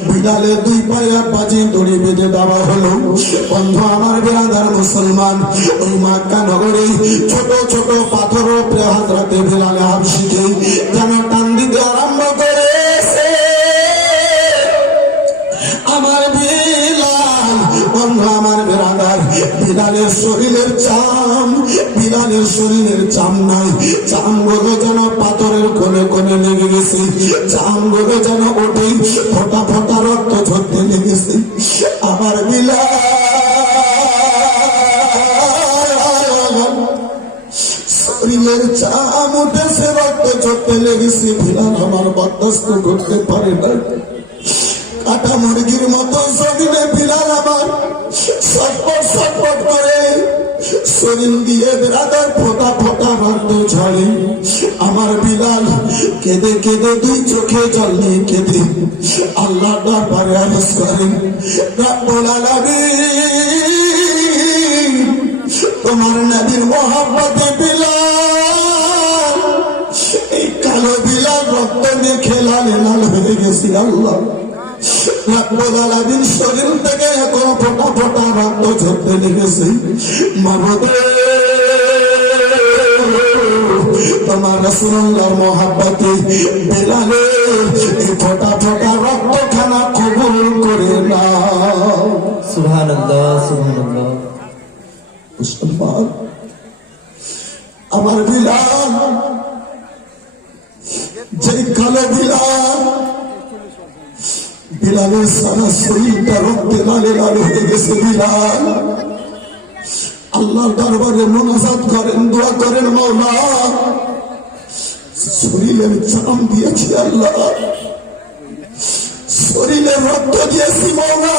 বিলালের দুই পায়ে বাজি দড়ি বেঁধে দেওয়া হলো। বন্ধু আমার বেরাদার মুসলমান, ওই মক্কা নগরে ছোট ছোট পাথর উপরে হযরতে বিলাল হাবশিকে যেন টান দিতে আরম্ভ করেছে। আমার বিলাল, বন্ধু আমার বেরাদার, বিলালের শরীরের চাম নাই, চামগুলো যেন পাথরের কোণে কোণে লেগে গেছে, চামগুলো যেন ওঠে ফোটা ফোটা রক্ত ঝরতে লেগেছে। আমার বিলাল শরীরের চাম উঠেছে, রক্ত ঝরতে লেগেছে। বিলাল আমার বরদাস্ত করতে পারে না, কাটা মুরগির মতো জমিনে বিলাল আমার ছটফট ছটফট করে, শরীর দিয়ে বেরাদার ফোটা ফোটা রক্ত ঝরে। আমার বিলাল কেঁদে কেঁদে দুই চোখে জল নিয়ে কেঁদে আল্লাহর দরবারে আরজ করেন, রব্বুল আলামিন তোমার নবীর মহব্বতে বিলাল, এই কালো বিলাল রক্ত মেখে লাল লাল হয়ে গেছে। আল্লাহ রব্বুল আলামিন শরীর থেকে এত ফোটা ফোটা রক্ত ঝরতে লেগেছে। মাবুদ তোমার রাসূলুল্লাহর মহব্বতে বিলালের এই ফোটা ফোটা রক্ত খানা কবুল করে নাও। সুবহানাল্লাহ, সুবহানাল্লাহ। মুসলমান, আমার বিলাল, যে কালো বিলালের সারা শরীরটা রক্তে লালে লাল হয়ে গেছে। বিলাল আল্লাহর দরবারে মুনাজাত করেন, দোয়া করেন, মাওলা শরীরের চাম দিয়েছি, আল্লাহ শরীরের রক্ত দিয়েছি, মাওলা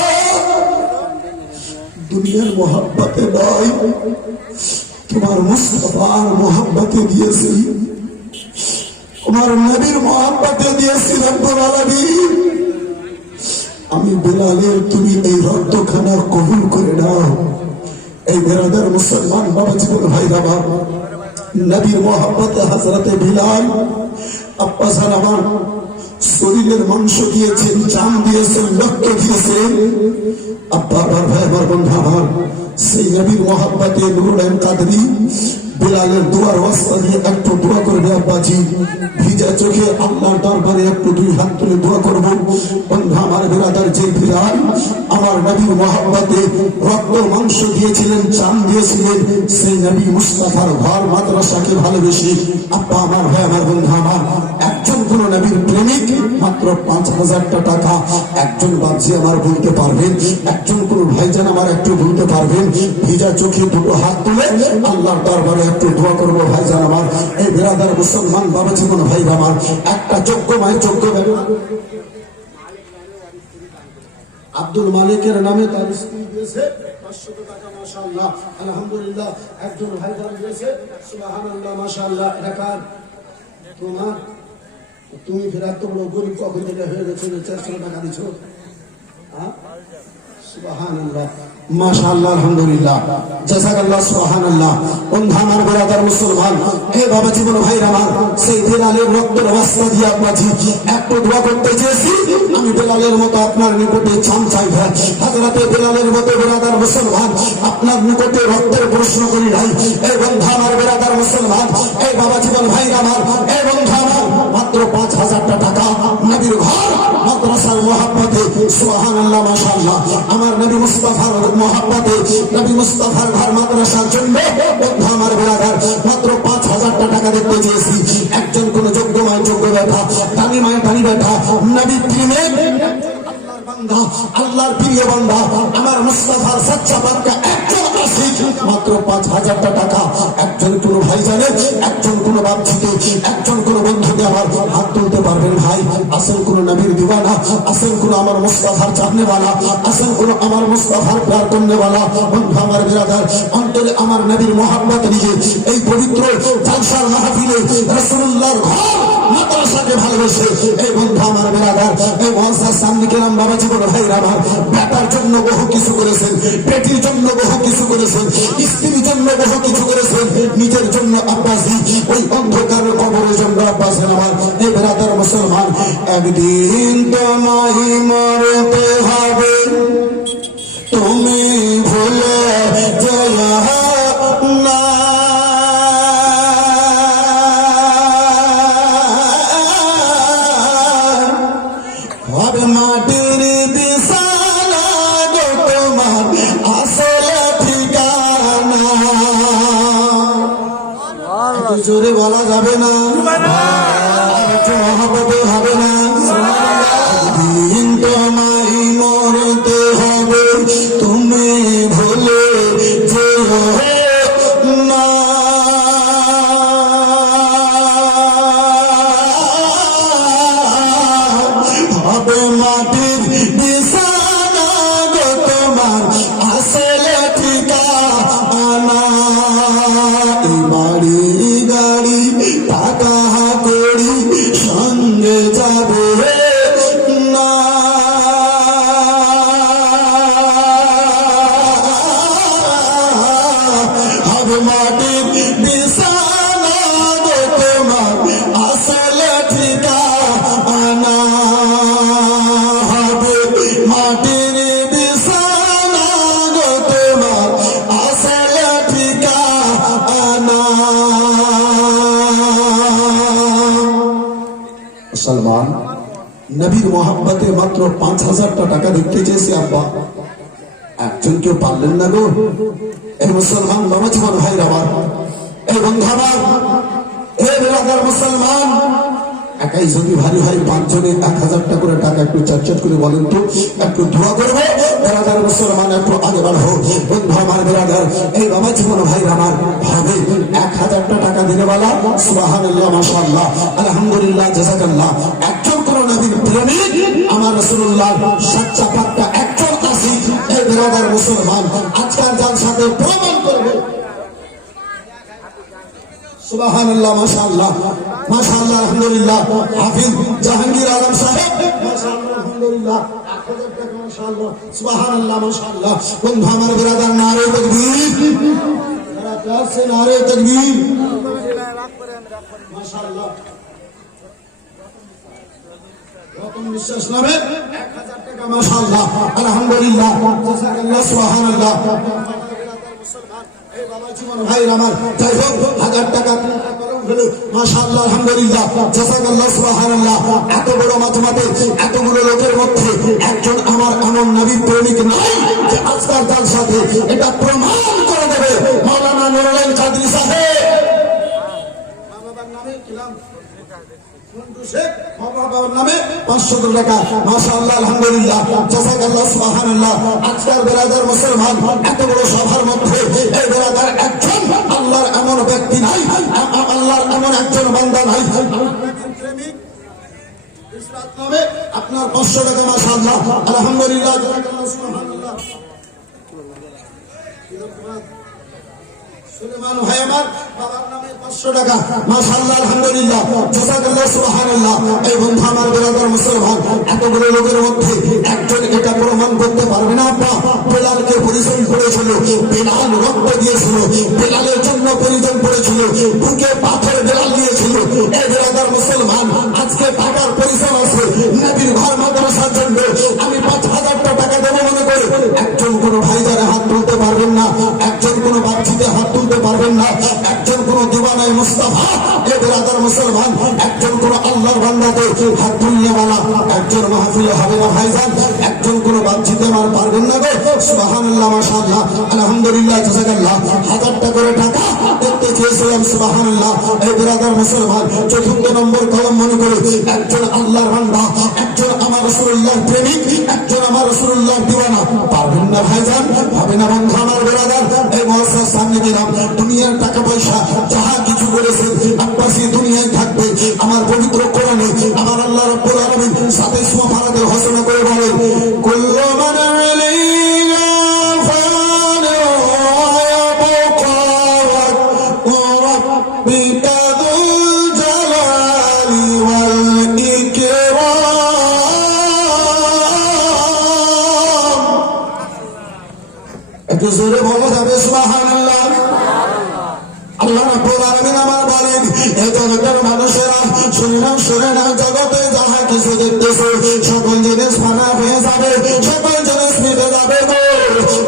দুনিয়ার মহব্বতে নয়, তোমার মুস্তাফার মহব্বতে দিয়েছি, তোমার নবীর মহব্বতে দিয়েছি। রব্বুল আলামিন আমি বিলালের তুমি এই রক্তখানা কবুল করে নাও। এই বেরাদার মুসলমান বাবা জীবন ভাই বাবা, নবীর মহব্বতে হযরতে বিলাল আব্বাসান আমার শরীরের মাংস দিয়েছেন, চাম দিয়েছেন, রক্ত দিয়েছেন। আব্বা আমার ভাই আমার বন্ধু আমার, সেই নবীর মহব্বতে নুরুল কাদরি বিলালের দুয়ার ওয়াস্তা দিয়ে একটু দোয়া করবে। আব্বাজি ভিজা চোখে আল্লাহর দরবারে একটু দুই হাত তুলে দোয়া করবো। বন্ধু আমার বেরাদার, যে বিলাল আমার নবীর মহব্বতে রক্ত মাংস দিয়েছিলেন, চাম দিয়েছিলেন, সেই নবী মুস্তাফার ঘর মাদ্রাসাকে ভালোবেসে আব্বা আমার ভাই আমার বন্ধু আমার, একজন কোন নবীর প্রেমিক মাত্র 5,000 টাকা একজন বাবজি আমার বলতে পারবেন, একজন কোন ভাইজান আমার একটু বলতে পারবেন, ভিজা চোখে দুটো হাত তুলে আল্লাহর দরবারে একটু দোয়া করবো ভাইজান আমার। এই বেরাদার মুসলমান বাবা জীবন ভাই আমার, একটা যোগ্য মায়ের যোগ্য আব্দুল মালিকের নামে তার স্ত্রী দিয়েছে 500 টাকা, মাশাআল্লাহ, আলহামদুলিল্লাহ। একজন ভাইজান দিয়েছে, সুবহানাল্লাহ, মাশাআল্লাহ। এলাকার তোমার তুমি ফেরাত বড় গরিব কখন থেকে হয়ে গেছে, 400 টাকা দিছো। সুবহানাল্লাহ, মাশাআল্লাহ, আলহামদুলিল্লাহ, জাযাকাল্লাহ, সুবহানাল্লাহ। বন্ধু আমার বেরাদার মুসলমান, হে বাবা জীবন ভাই আমার, সেই বিলালের রক্তের ওয়াস্তা দিয়ে আপনাজি একটু দোয়া করতে চেয়েছি। আমি বিলালের মতো আপনার নিকটে চাম চাই ভাই, হযরতে বিলালের মতো বেরাদার মুসলমান আপনার নিকটে রক্তের প্রশ্ন করি নাই। এই বন্ধু আমার বেরাদার মুসলমান, এই বাবা জীবন ভাই আমার, এই বন্ধু আমার মাত্র 5,000 টাকা নবীর ঘর মাদ্রাসার মহব্বতে, সুবহানাল্লাহ, মাশাআল্লাহ, আমার নবী মুস্তাফার মহব্বতে নবী মুস্তাফার ঘর মাদ্রাসার জন্য বন্ধু আমার বেরাদার মাত্র 5,000 টাকা দেখতে চেয়েছি। একজন কোন যোগ্য মায় যোগ্য বেটা, দানি মায় দানি বেটা, নবী প্রেমের আল্লাহর বান্দা, আল্লাহর প্রিয় বান্দা, আমার মুস্তাফার সচ্চা বান্দা একজন আশিক, মাত্র 5,000 টাকা একজন কোন ভাই জানে, একজন কোন বাপজিকে, একজন কোন বন্ধুকে আমার হাত তুলতে পারবেন ভাই? আসেন কোন নবীর দিওয়ানা, আসেন কোন আমার মুস্তাফার চাহনেওয়ালা, আসেন কোন আমার মুস্তাফার প্যার করনেওয়ালা। বন্ধু আমার বিরাদার, অন্তরে আমার নবীর মহব্বত নিয়ে এই পবিত্র জালসার মাহফিলে রাসূলুল্লাহর ঘর মাদ্রাসাকে ভালোবেসে এই বন্ধু আমার বেরাদার এই মহাসার সামনে কেরাম বাবা জীবন ভাইরা আমার বেটার জন্য বহু কিছু করেছেন, পেটির জন্য বহু কিছু করেছেন, স্ত্রীর জন্য বহু কিছু করেছেন, নিজের জন্য আব্বাসি ওই অন্ধকারের কবরের জন্য আব্বাসেন আমার এই বেরাদার মুসলমান। একদিন তোমায় মরতে হবে, তুমি ভুলে যেও না, হবে মাটির বিছানা গো তোমার আসল ঠিকানা। একটু জোরে বলা যাবে না, একটু মহব্বতে হবে না। একদিন তোমায় মরতে হবে, তুমি ভুলে যেও না, হবে মাটির বিছানা গো তোমার আসলে ঠিকানা। এই বাড়ি গাড়ি টাকা করি সঙ্গে যাবে না, হবে মাটির বিছানা গো তোমার আসলে ঠিকানা, হবে মাটির বিছানা গো তোমার আসলে ঠিকানা। মুসলমান নবীর মোহাব্বতে মাত্র 5,000টা টাকা দেখতে চেয়েছে আব্বা, একজন কেউ পারলেন না গো। এই মুসলমান বাবা জীবন ভাইরা আমার, এই বন্ধু আমার, এই বেরাদার মুসলমান, একাই যদি ভারী হয় 5 জনে 1,000টা করে টাকা একটু চটচট করে বলেন তো, একটু দোয়া করবে বেরাদার মুসলমান, একটু আগে বাড়ো বন্ধু আমার বেরাদার। এই বাবা জীবন ভাইরা আমার ভাবে 1,000টা টাকা দিনে বলা সুবহানাল্লাহ মাশাআল্লাহ আলহামদুলিল্লাহ জাযাকাল্লাহ। একজন কোন নবীর প্রেমিক আমার রাসূলুল্লাহ সচ্চা পাক্কা একজন আছে এই বেরাদার মুসলমান, আজকাল যার সাথে প্রমাণ করবে। সুবহানাল্লাহ মাশাআল্লাহ মাশাআল্লাহ আলহামদুলিল্লাহ। হাফিজ জাহাঙ্গীর আলম সাহেব মাশাআল্লাহ আলহামদুলিল্লাহ 1,000 টাকা মাশাআল্লাহ সুবহানাল্লাহ মাশাআল্লাহ। বন্ধু আমার বেরাদার নারে তাকবীর, যারা কাছে নারে তাকবীর মাশাআল্লাহ। রতন বিশ্বাস নামে 1,000 টাকা মাশাআল্লাহ আলহামদুলিল্লাহ জাযাকাল্লাহ সুবহানাল্লাহ। এই বাবা জীবন ভাইরা আমার যাই হোক 1,000 টাকা মাশাআল্লাহ আলহামদুলিল্লাহ জাযাকাল্লাহ সুবহানাল্লাহ। এত বড় মাধ্যমে এতগুলো লোকের মধ্যে একজন আমার এমন নবীর প্রেমিক নাই যে আজকাল তার সাথে এটা প্রমাণ করে দেবে মাওলানা নুরুল কাদরি সাহেব। বাবার নামে কিলাম বাবার নামে 500 টাকা মাশাআল্লাহ আলহামদুলিল্লাহ জাযাকাল্লাহ সুবহানাল্লাহ। আজকাল বেরাদার মুসলমান এত বড় সভার মধ্যে এই বেরাদার একজন আল্লাহর এমন ব্যক্তি নাই, আল্লাহর এমন একজন বান্দা নাই আপনার 500 টাকা মাশাআল্লাহ আলহামদুলিল্লাহ জাযাকাল্লাহ সুবহানাল্লাহ। সুলেমান ভাই আমার বাবার নামে 500 টাকা মাশাআল্লাহ আলহামদুলিল্লাহ জাযাকাল্লাহ সুবহানাল্লাহ। এই বন্ধু আমার বেরাদার মুসলমান এতগুলো লোকের মধ্যে একজন এটা প্রমাণ করতে পারবে না আব্বা বেলালকে পরিচয় করেছিল, বেলাল রক্ত দিয়েছিল, বেলালের জন্য পরিজন পড়েছিল, বুকে পাথর বেলাল দিয়েছিল। এই বেরাদার মুসলমান আজকে টাকার পরিচয় আছে নবীর ঘর মাদ্রাসার জন্য আমি 5,000 টাকা দেবো মনে করে একজন কোন ভাইজারে হাত তুলতে পারবেন না, একজন কোন বাচ্চিতে হাত তুলতে পারবেন না, একজন কোন দিওয়ানায় মুস্তাফা এই বেরাদার মুসলমান একজন কোন আল্লাহর বান্দাতে হাত তুলিয়ে বলা একজন মাহফিলে হবে না ভাইজান, একজন কোন বাচ্চিতে আমার পারবেন না গো। সুবহানাল্লাহ মাশাআল্লাহ আলহামদুলিল্লাহ জাযাকাল্লাহ। 1,000 টাকা করে টাকা দেখতে চেয়েছিলাম সুবহানাল্লাহ। এই বেরাদার মুসলমান 4 নম্বর কলম মনে করে একজন আল্লাহর বান্দা, একজন আমার রাসূলুল্লাহর প্রেমিক, একজন আমার রাসূলুল্লাহর দিওয়ানা পারবেন না ভাইজান, হবে না বন্ধু আমার বেরাদার। এই মহাসার সামনে দিলাম দুনিয়ার টাকা পয়সা যাহা কিছু করেছেন আব্বাসী দুনিয়ায় থাকবে। আমার পবিত্র কোরআনে আমার আল্লাহ রাব্বুল আলামিন 27 পারাতে ঘোষণা করে বলেন কুল্লু মান আলাইহা ফান ওয়া ইয়াবকা ওয়া রাব্বিকা যুল জালালি ওয়াল আল্লাহ রাব্বুল আলামিন আমার বলেন, এই জগতের মানুষেরা শুনে নাও জগতে যাহা কিছু দেখতেছো সকল জিনিস ফানা হয়ে যাবে, সকল জিনিস মিটে যাবে গো।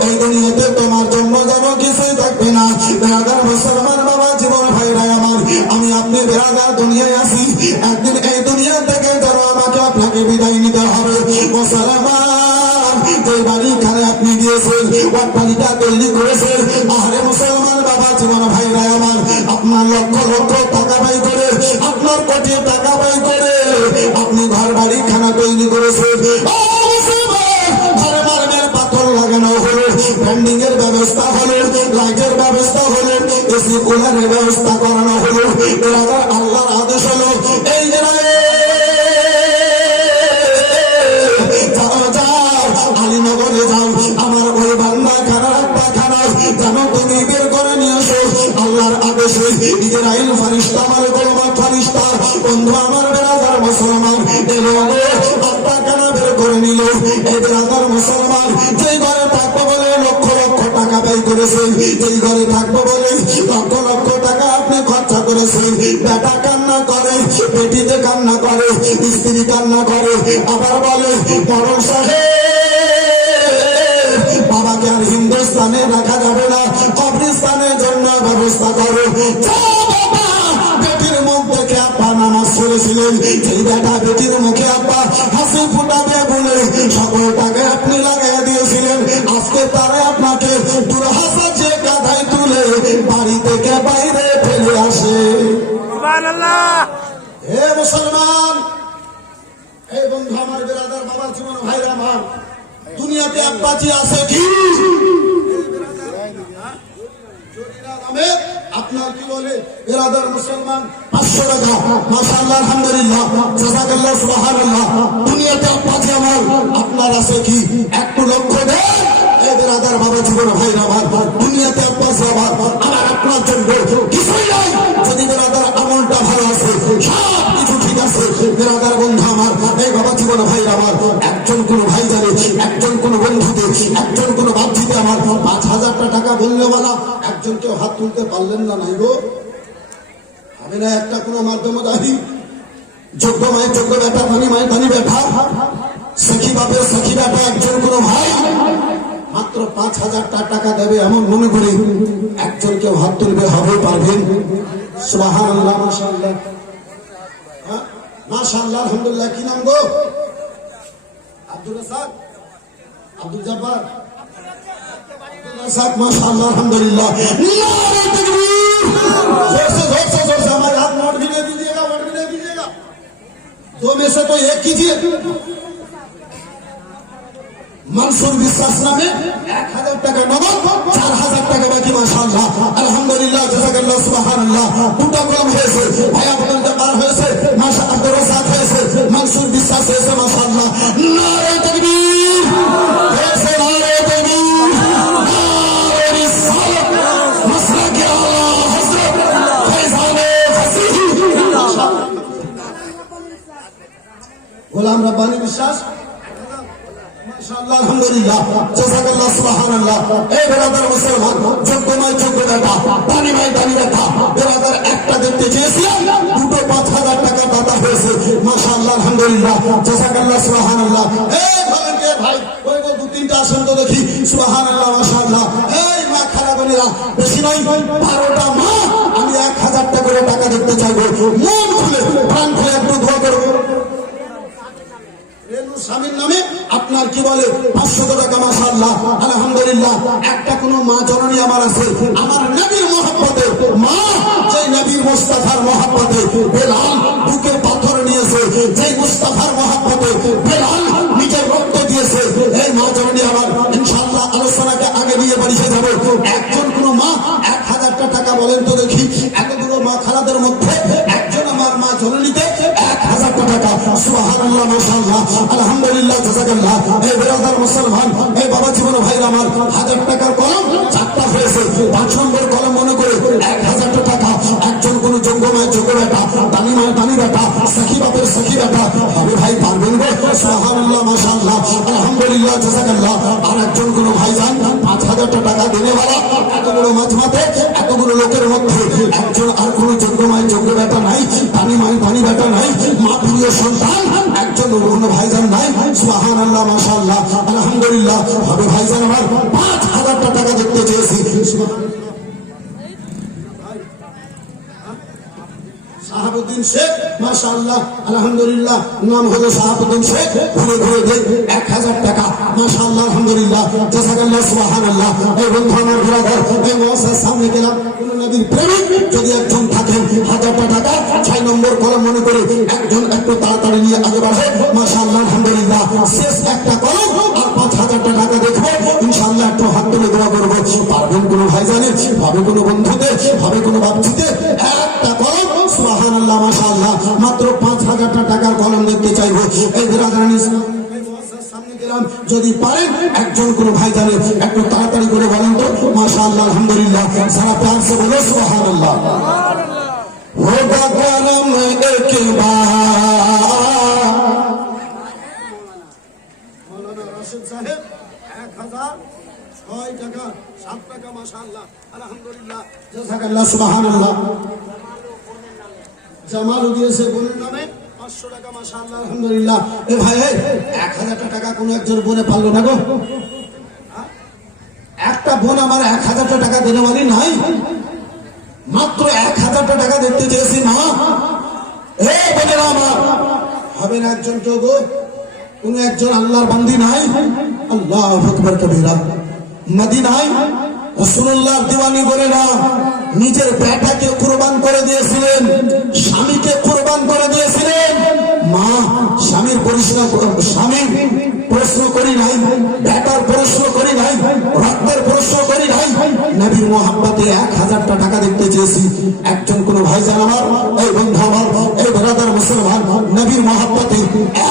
এই দুনিয়াতে তোমার জন্য যেন কিছুই থাকবে না। বেরাদার মুসলমান বাবা জীবন ভাইরা আমার, আমি আপনি বেরাদার দুনিয়ায় আসি, একদিন এই দুনিয়া থেকে যেন আমাকে আপনাকে বিদায় নিতে হবে। মুসলমান, যে বাড়িখানে আপনি দিয়েছেন বাড়িটা তৈরি করেছেন, আরে মুসলমান বাবা জীবন ভাইরা আমার, আপনার লক্ষ লক্ষ টাকা ব্যয় করে, আপনার কোটি টাকা ব্যয় করে আপনি ঘর বাড়ি খানা তৈরি করেছেন। ঘরে মার্বেল পাথর লাগানো হলো, ব্যান্ডিং এর ব্যবস্থা হলো, লাইটের ব্যবস্থা হলো, এসি কুলারের ব্যবস্থা করানো হলো। এরা আল্লাহর আদেশ হলো, এই আলীনগরে যাও, আমার ওই বান্দা খানা যেন তুমি বের করে নিয়ে আসো আল্লাহর আদেশে। ইসরাইল ফারিস্তা আমার গোলাম ফারিস্তা বন্ধু আমার বেরাদার মুসলমান এলো, আত্মাখানা বের করে নিল। এই বেরাদার মুসলমান, যেই ঘরে থাকবো বলে লক্ষ লক্ষ টাকা ব্যয় করেছেন, যেই ঘরে থাকবো বলে লক্ষ লক্ষ টাকা আপনি খরচা করেছেন, বেটা কান্না করে, বেটিতে কান্না করে, স্ত্রী কান্না করে, আবার বলে বড় সাহেব বাবাকে আর হিন্দুস্তানে রাখা যাবে না, কবরস্থানের জন্য ব্যবস্থা করো। বেটির মুখ দেখে আব্বা নামাজ পড়েছিলেন, যেই বেটা বেটির মুখে আব্বা হাসি ফুটাবে বলে সকল টাকা আপনি লাগাই দিয়েছিলেন, আজকে তারা আপনাকে দুরহাসা যে কাঁধায় তুলে বাড়ি থেকে বাইরে ফেলে আসে। হে মুসলমান, এই বন্ধু আমার বেরাদার বাবা জীবন ভাইরা আমার, দুনিয়াতে আব্বাজি আছে কি? আপনার কি বলে বেরাদার মুসলমান 500 টাকা, মাশাআল্লাহ আলহামদুলিল্লাহ জাযাকাল্লাহ সুবহানাল্লাহ। দুনিয়াতে আব্বাজি আমার, আপনার আছে কি? একটু লক্ষ্য দেন। এই বেরাদার বাবা জীবন ভাইরা আমার, দুনিয়াতে আব্বাজি আমার আপনার জন্য কিছুই নাই। যদি বেরাদার আমলটা ভালো আছে, সব কিছু ঠিক আছে। বেরাদার বন্ধু আমার, এই বাবা জীবন ভাইরা আমার, একজন কোন ভাই জানে, একজন কোন বন্ধুতে, একজন কোন বাপজিতে আমার 5,000 টাকা বললে বলা একজনকেও হাত তুলতে পারলেন না। নাই গো, আমি না একটা কোনো মাধ্যমে দাবি যোগ্য মায়ের যোগ্য বেটা, ধনী মায়ের ধনী বেটা, সখী বাপের সখী বেটা একজন কোন ভাই মাত্র 5,000 টাকা দেবে এমন মনে করি একজনকেও হাত তুলবে হবে, পারবেন? সুবহানাল্লাহ, মাশাআল্লাহ, মাশাআল্লাহ, আলহামদুলিল্লাহ। কি নাম গো? আব্দুল রাজ্জাক, আব্দুল জব্বার, माशाअल्लाह अल्हम्दुलिल्लाह। नारे तकबीर, जोर से हमारे हाथ नोट भी नहीं दीजिएगा, वोट भी नहीं दीजिएगा, दो में से तो एक कीजिए। मंसूर विश्वास नामे 1,000 টাকা নগদ, 4,000 টাকা বাকি। মাশাআল্লাহ আলহামদুলিল্লাহ জাযাকাল্লাহ সুবহানাল্লাহ। দুটো কলম হয়েছে, ভাই আব্দুল জব্বার হয়েছে, মাশাআল্লাহ আব্দুর রাজ্জাক হয়েছে, मंसूर বিশ্বাস হয়েছে। মাশাআল্লাহ, নারে তাকবীর, হয়েছে নারে তাকবীর। গোলাম রব্বানী বিশ্বাস, মাশাআল্লাহ আলহামদুলিল্লাহ জাযাকাল্লাহ সুবহানাল্লাহ। এই বেরাদার মুসলমান, যোগ্যময় যোগ্য বেটা, দানি ভাই দানি বেটা, বেরাদার একটা দেখতে চেয়েছিলাম, দুটো 5,000 টাকা দাতা হয়েছে। মাশাআল্লাহ আলহামদুলিল্লাহ জাযাকাল্লাহ সুবহানাল্লাহ। এই ভালকে ভাই ওই গো 2-3টা আসন তো দেখি। সুবহানাল্লাহ, মাশাআল্লাহ। এই মা খারাপনীরা বেশি নয়, 12টা মা, আমি 1,000 টাকা করে টাকা দেখতে চাইবো। মন খুলে প্রাণ খুলে একটু দোয়া করবো। স্বামীর নামে আপনার কি বলে 500 টাকা। মাশাআল্লাহ আলহামদুলিল্লাহ। একটা কোন মা জননী আমার আছে, আমার নবীর মহব্বতে মা, যে নবীর মুস্তাফার মহব্বতে বেলাল বুকে পাথর নিয়েছে, যে মুস্তাফার মহব্বতে বেলাল নিজের রক্ত দিয়েছে, এই মা জননী আমার ইনশাআল্লাহ আলোচনাকে আগে নিয়ে বাড়িয়ে যাব। একজন কোন মা 1,000 টাকা বলেন তো দেখি, এতগুলো মা খালাদের মধ্যে একজন আমার মা জননীতে 1,000 টাকা। সুবহানাল্লাহ, মাশাআল্লাহ আলহামদুলিল্লাহ জাযাকাল্লাহ। এই বেরাদার মুসলমান, এই বাবা জীবন ভাইরা আমার, 1,000 টাকার কলম 4টা হয়েছে। 5 নম্বর কলম মনে করে 1,000 টাকা। একজন কোন যোগ্য মায়ের যোগ্য বেটা, দানি মায়ের দানি বেটা, সখী বাপের সখী বেটা হবে ভাই, পারবেন গো? সুবহানাল্লাহ, মাশাআল্লাহ আলহামদুলিল্লাহ জাযাকাল্লাহ। আর একজন কোন ভাই যান 5,000 টাকা দেনেওয়ালা, এতগুলো মাঝমাতে এতগুলো লোকের মধ্যে একজন আর কোনো যোগ্য মায়ের যোগ্য বেটা নাই, দানি মায়ের দানি বেটা নাই, মা প্রিয় সন্তান একজন কোনো ভাইজান নাই। সুবহানাল্লাহ, মাশাআল্লাহ, আলহামদুলিল্লাহ। হবে ভাইজান আমার 5,000 টাকা দেখতে চেয়েছি। শাহাবুদ্দিন শেখ, মাশাআল্লাহ, আলহামদুলিল্লাহ। নাম হলো শাহাবুদ্দিন শেখ। ঘুরে ঘুরে দেখ 1,000 টাকা, মাশাআল্লাহ, আলহামদুলিল্লাহ, জাযাকাল্লাহ, সুবহানাল্লাহ। এই বন্ধু আমার ব্রাদার, এই মহাসার সামনে গেলাম। কোন নবীর প্রেমিক যদি একজন থাকেন, 1000 টাকা 6 নম্বর কলম মনে করে একজন একটু তাড়াতাড়ি নিয়ে আগে বাড়ে, মাশাআল্লাহ, আলহামদুলিল্লাহ। শেষ একটা কলম আর 5,000 টাকা দেখবো, ইনশাআল্লাহ একটু হাত তুলে দোয়া করবো। পারবেন কোনো ভাইজানের, ভাবে কোনো বন্ধুদের, ভাবে কোনো বাপজিদের, একটা কলম, সুবহানাল্লাহ, মাশাআল্লাহ, মাত্র 5,000 টাকার কলম দেখতে চাইবো। এই বিরাদারান ইসলাম সামনে গেলাম, যদি পারেন একজন কোন ভাইজানের একটু তাড়াতাড়ি করে বলেন তো, মাশাআল্লাহ, আলহামদুলিল্লাহ। সারা প্যার সে বলো সুবহানাল্লাহ। হোগা করম এক বার, মাওলানা রাশিদ সাহেব 1,006 টাকা 7 টাকা, মাশাআল্লাহ, আলহামদুলিল্লাহ, জাযাকাল্লাহ, সুবহানাল্লাহ। জামালও দিয়েছে বোনের নামে 500 টাকা, মাশাআল্লাহ, আলহামদুলিল্লাহ। এ ভাই, 1,000 টাকা কোন একজন বোনে পারলো না গো? একটা বোন আমার 1,000 টাকা দেনে মানে নাই, মাত্র 1,000 টাকা দেখতে চেয়েছি। মা, এ বোনেরা আমার, হবে না একজন কেউ গো? কোন একজন আল্লাহর বান্দি নাই? আল্লাহু আকবার কবীরা। মদিনায় রাসূলুল্লাহর দিওয়ানি বোনেরা নিজের বেটাকে কুরবান করে দিয়েছিলেন, স্বামীকে কুরবান করে দিয়েছিলেন। মা, স্বামীর স্বামীর প্রশ্ন করি নাই, বেটার প্রশ্ন করি নাই, রক্তের প্রশ্ন করি নাই, নবীর মোহাব্বতে 1,000 টাকা দেখতে চেয়েছি। একজন কোন ভাইজান আমার, এই বন্ধু আমার, এই ব্রাদার মুসলমান, নবীর মোহাব্বতে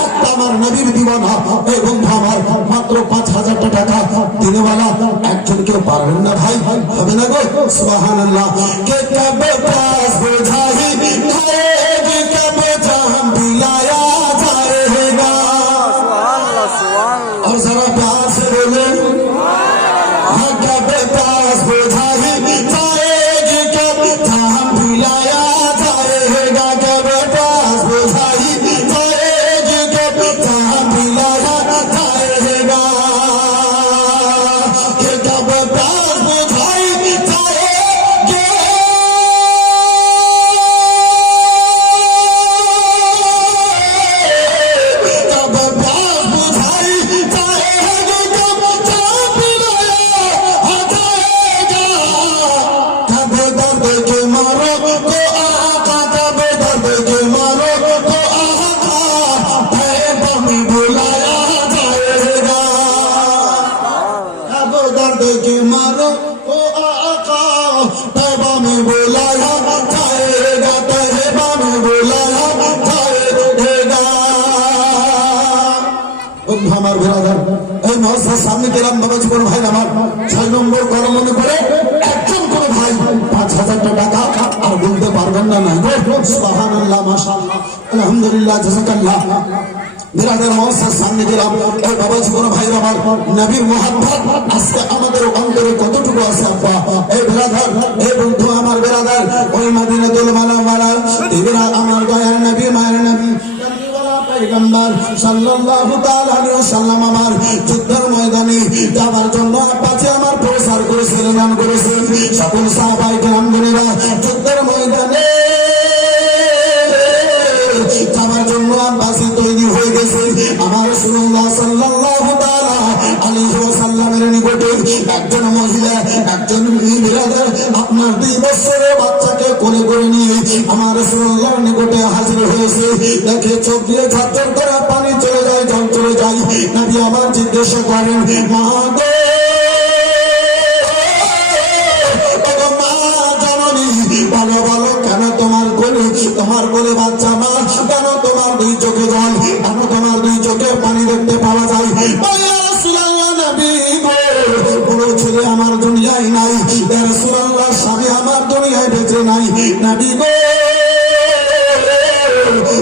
একটা আমার নবীর দিওয়ানা, এই বন্ধু আমার, মাত্র 5,000 টাকা দিনেওয়ালা একজন কেউ পারবেন না ভাই? হবে না গো? সুবহানাল্লাহ। কে কবে পাস বোঝাই ধারেগি, কবে জাহান দিলায়া যায়েগা। সুবহানাল্লাহ, সুবহানাল্লাহ। और जरा प्यार से बोले, हाँ, कबे पास बोझाई जाएगी, कब जहां दिलाया जाएगा। कबे पास बोझाई जाएगी, कब जहां दिलाया जाएगा। ये कब पास बोझाई जाएगी, कब पास बोझाई जाएगी, कब जहां दिलाया जाएगा। कब दर्द के मारो को आका, कब दर्द के मारो को आका, तैबा में बुलाया जाएगा। कब दर्द के मारो को आका, तैबा में बुलाया जाएगा, तैबा में बुलाया जाएगा। বন্ধু আমার, বিরাদার, এই মহাসার সামনে গেলাম, বাবা জীবন ভাই আমার 6 নম্বর কলম মনে করে একজন কোন ভাই 5,000 টাকা আর বলতে পারবেন না? নাই গো? সুবহানাল্লাহ, মাশাআল্লাহ, আলহামদুলিল্লাহ, জাযাকাল্লাহ। বিরাদার মহাসার সামনে গেলাম, এই বাবা জীবন ভাই আমার, নবীর মোহাব্বত আজকে আমাদের অন্তরে কতটুকু আছে আব্বা? এই বিরাদার, এই বন্ধু আমার, বিরাদার, ওই মদিনাতুল মুনাওয়ারা, আমার দয়ার নবী, মায়ের নবী, পয়গম্বর সাল্লাল্লাহু তাআলা আলাইহি ওয়াসাল্লাম আমার যুদ্ধের ময়দানে যাবার জন্য আব্বাজি আমার প্রচার করেছিলেন, নাম করেছেন। সকল সাহাবায়ে কেরামগণেরা যুদ্ধের ময়দানে যাবার জন্য আব্বাজি তৈরি হয়ে গেছে। আমার রাসূলুল্লাহ সাল্লাল্লাহু তাআলা আলাইহি ওয়াসাল্লামের নিকটে একজন মহিলা, একজন বিরাদার, আপনার 2 বছরের বাচ্চাকে কোলে করে নিয়ে আমার রাসূলুল্লাহর নিকটে হাজির হয়েছে। দেখে চোখ দিয়ে ঝরঝর করে পানি চলে যায়, জল চলে যায়। নবী আমার জিজ্ঞাসা করেন, মা গো, মা জননী, বলো বলো, কেন তোমার কোলে বাচ্চা? মা, কেন তোমার 2 চোখে জল, কেন তোমার 2 চোখে পানি দেখতে পাওয়া যায়? ইয়া রাসূলুল্লাহ, নবী গো, পুরো ছেলে আমার দুনিয়ায় নাই। ইয়া রাসূলুল্লাহ, স্বামী আমার দুনিয়ায় বেঁচে নাই। নবী গো,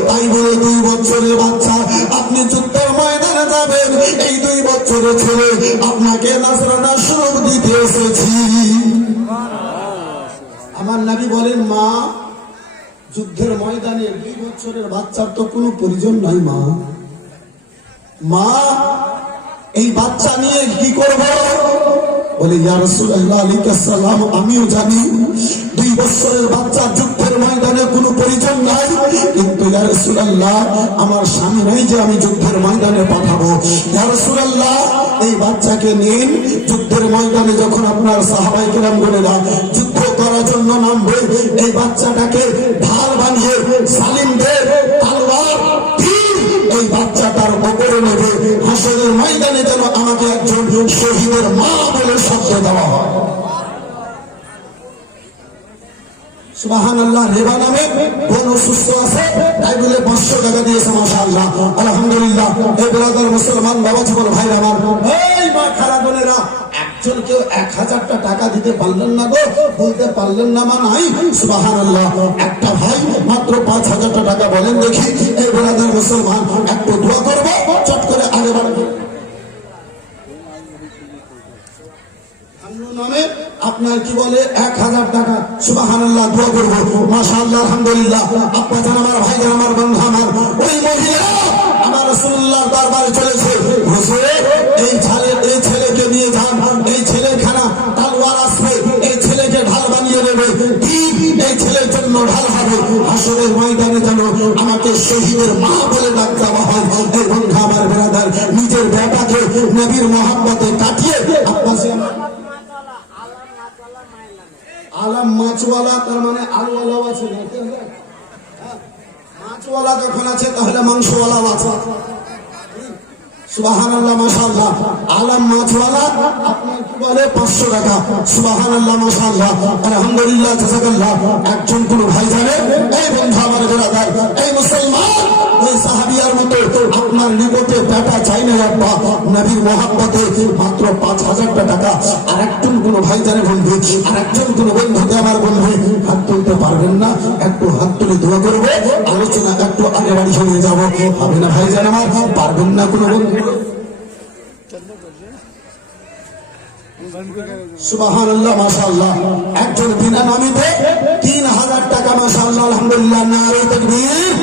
তাই বলে 2 বছরের বাচ্চা, আপনি যুদ্ধের ময়দানে যাবেন, এই 2 বছরের ছেলে আপনাকে নাসরানা স্বরূপ দিতে এসেছি। আমার নবী বলেন, মা যুদ্ধের ময়দানে 2 বছরের বাচ্চার তো কোনো প্রয়োজন নাই। মা মা এই বাচ্চা নিয়ে কি করব? বলে, ইয়া রাসূলুল্লাহ আলাইহিস সালাম, আমিও জানি 2 বছরের বাচ্চা যুদ্ধের ময়দানে কোনো প্রয়োজন নাই, কিন্তু ইয়া রাসূলুল্লাহ আমার স্বামী নাই যে আমি যুদ্ধের ময়দানে পাঠাবো। ইয়া রাসূলুল্লাহ এই বাচ্চাকে নিন, যুদ্ধের ময়দানে যখন আপনার সাহাবায়ে কেরাম বলেরা যুদ্ধ করার জন্য নামবে, এই বাচ্চাটাকে ঢাল বানিয়ে সালিমদের তলোয়ার এই বাচ্চাটার উপরে নেবে, হাসরের ময়দানে যেন আমাকে একজন শহীদের মা বলে শব্দ দেওয়া হয়। সুবহানাল্লাহ। রেবা নামে কোন সুস্থ আছে, তাই বলে 500 টাকা দিয়েছে, মাশাআল্লাহ, আলহামদুলিল্লাহ। এই ব্রাদার মুসলমান বাবা জীবন ভাই আমার, এই মা খারা বোনেরা, একজন কেউ 1000টা টাকা দিতে পারলেন না গো, বলতে পারলেন না মা নাই। সুবহানাল্লাহ। একটা ভাই মাত্র 5000টা টাকা বলেন দেখি। এই ব্রাদার মুসলমান একটু দোয়া করবো, চট করে আগে বাড়বে নামে আপনার কি বলে 1000 টাকা। সুবহানাল্লাহ। দোয়া করবো, মাশাআল্লাহ, আলহামদুলিল্লাহ। আব্বা জান আমার, ভাই জান আমার, বন্ধু আমার, ওই মহিলা আমার রাসূলুল্লাহর দরবারে চলেছে, হুজুর এই ছেলেকে নিয়ে যান, এই ছেলেখানা তলোয়ার আসবে, এই ছেলেকে ঢাল বানিয়ে নেবে, এই ছেলের জন্য ঢাল হবে, হাসরের ময়দানে যেন আমাকে শহীদের মা বলে ডাক দেওয়া হয়। এই বন্ধু আমার, ব্রাদার, নিজের বেটাকে নবীর মহব্বতে কাটিয়ে আব্বাসে আলাম মাছওয়ালা, তার মানে আলুওয়ালাও আছে, মাছওয়ালা যখন আছে তাহলে মাংসওয়ালাও আছে। সুবহানাল্লাহ, মাশাআল্লাহ। আলাম মাছওয়ালা আপনার কি বলে 500 টাকা। সুবহানাল্লাহ, মাশাআল্লাহ, আলহামদুলিল্লাহ, জাযাকাল্লাহ। একজন কোন ভাই জানে, এই বন্ধু আমার ব্রাদার, এই মুসলমান, ওই সাহাবিয়ার মতো আপনার নিকটে বেটা চাই না আব্বা, নবীর মহব্বতে মাত্র 5000টা টাকা। আর একজন কোন ভাই জানে বন্ধু, আর একজন কোন বন্ধুকে আমার বন্ধু হাত তুলতে পারবেন না, একটু হাত তুলে দোয়া করবো, আলোচনা একটু আগে বাড়ি নিয়ে যাবো, হবে না ভাই জান আমার? পারবেন না কোন বন্ধু? সুবহানাল্লাহ, মাশাআল্লাহ। একজন বিনা নামিতে 3000 টাকা, মাশাআল্লাহ, আলহামদুলিল্লাহ, নারে তাকবীর।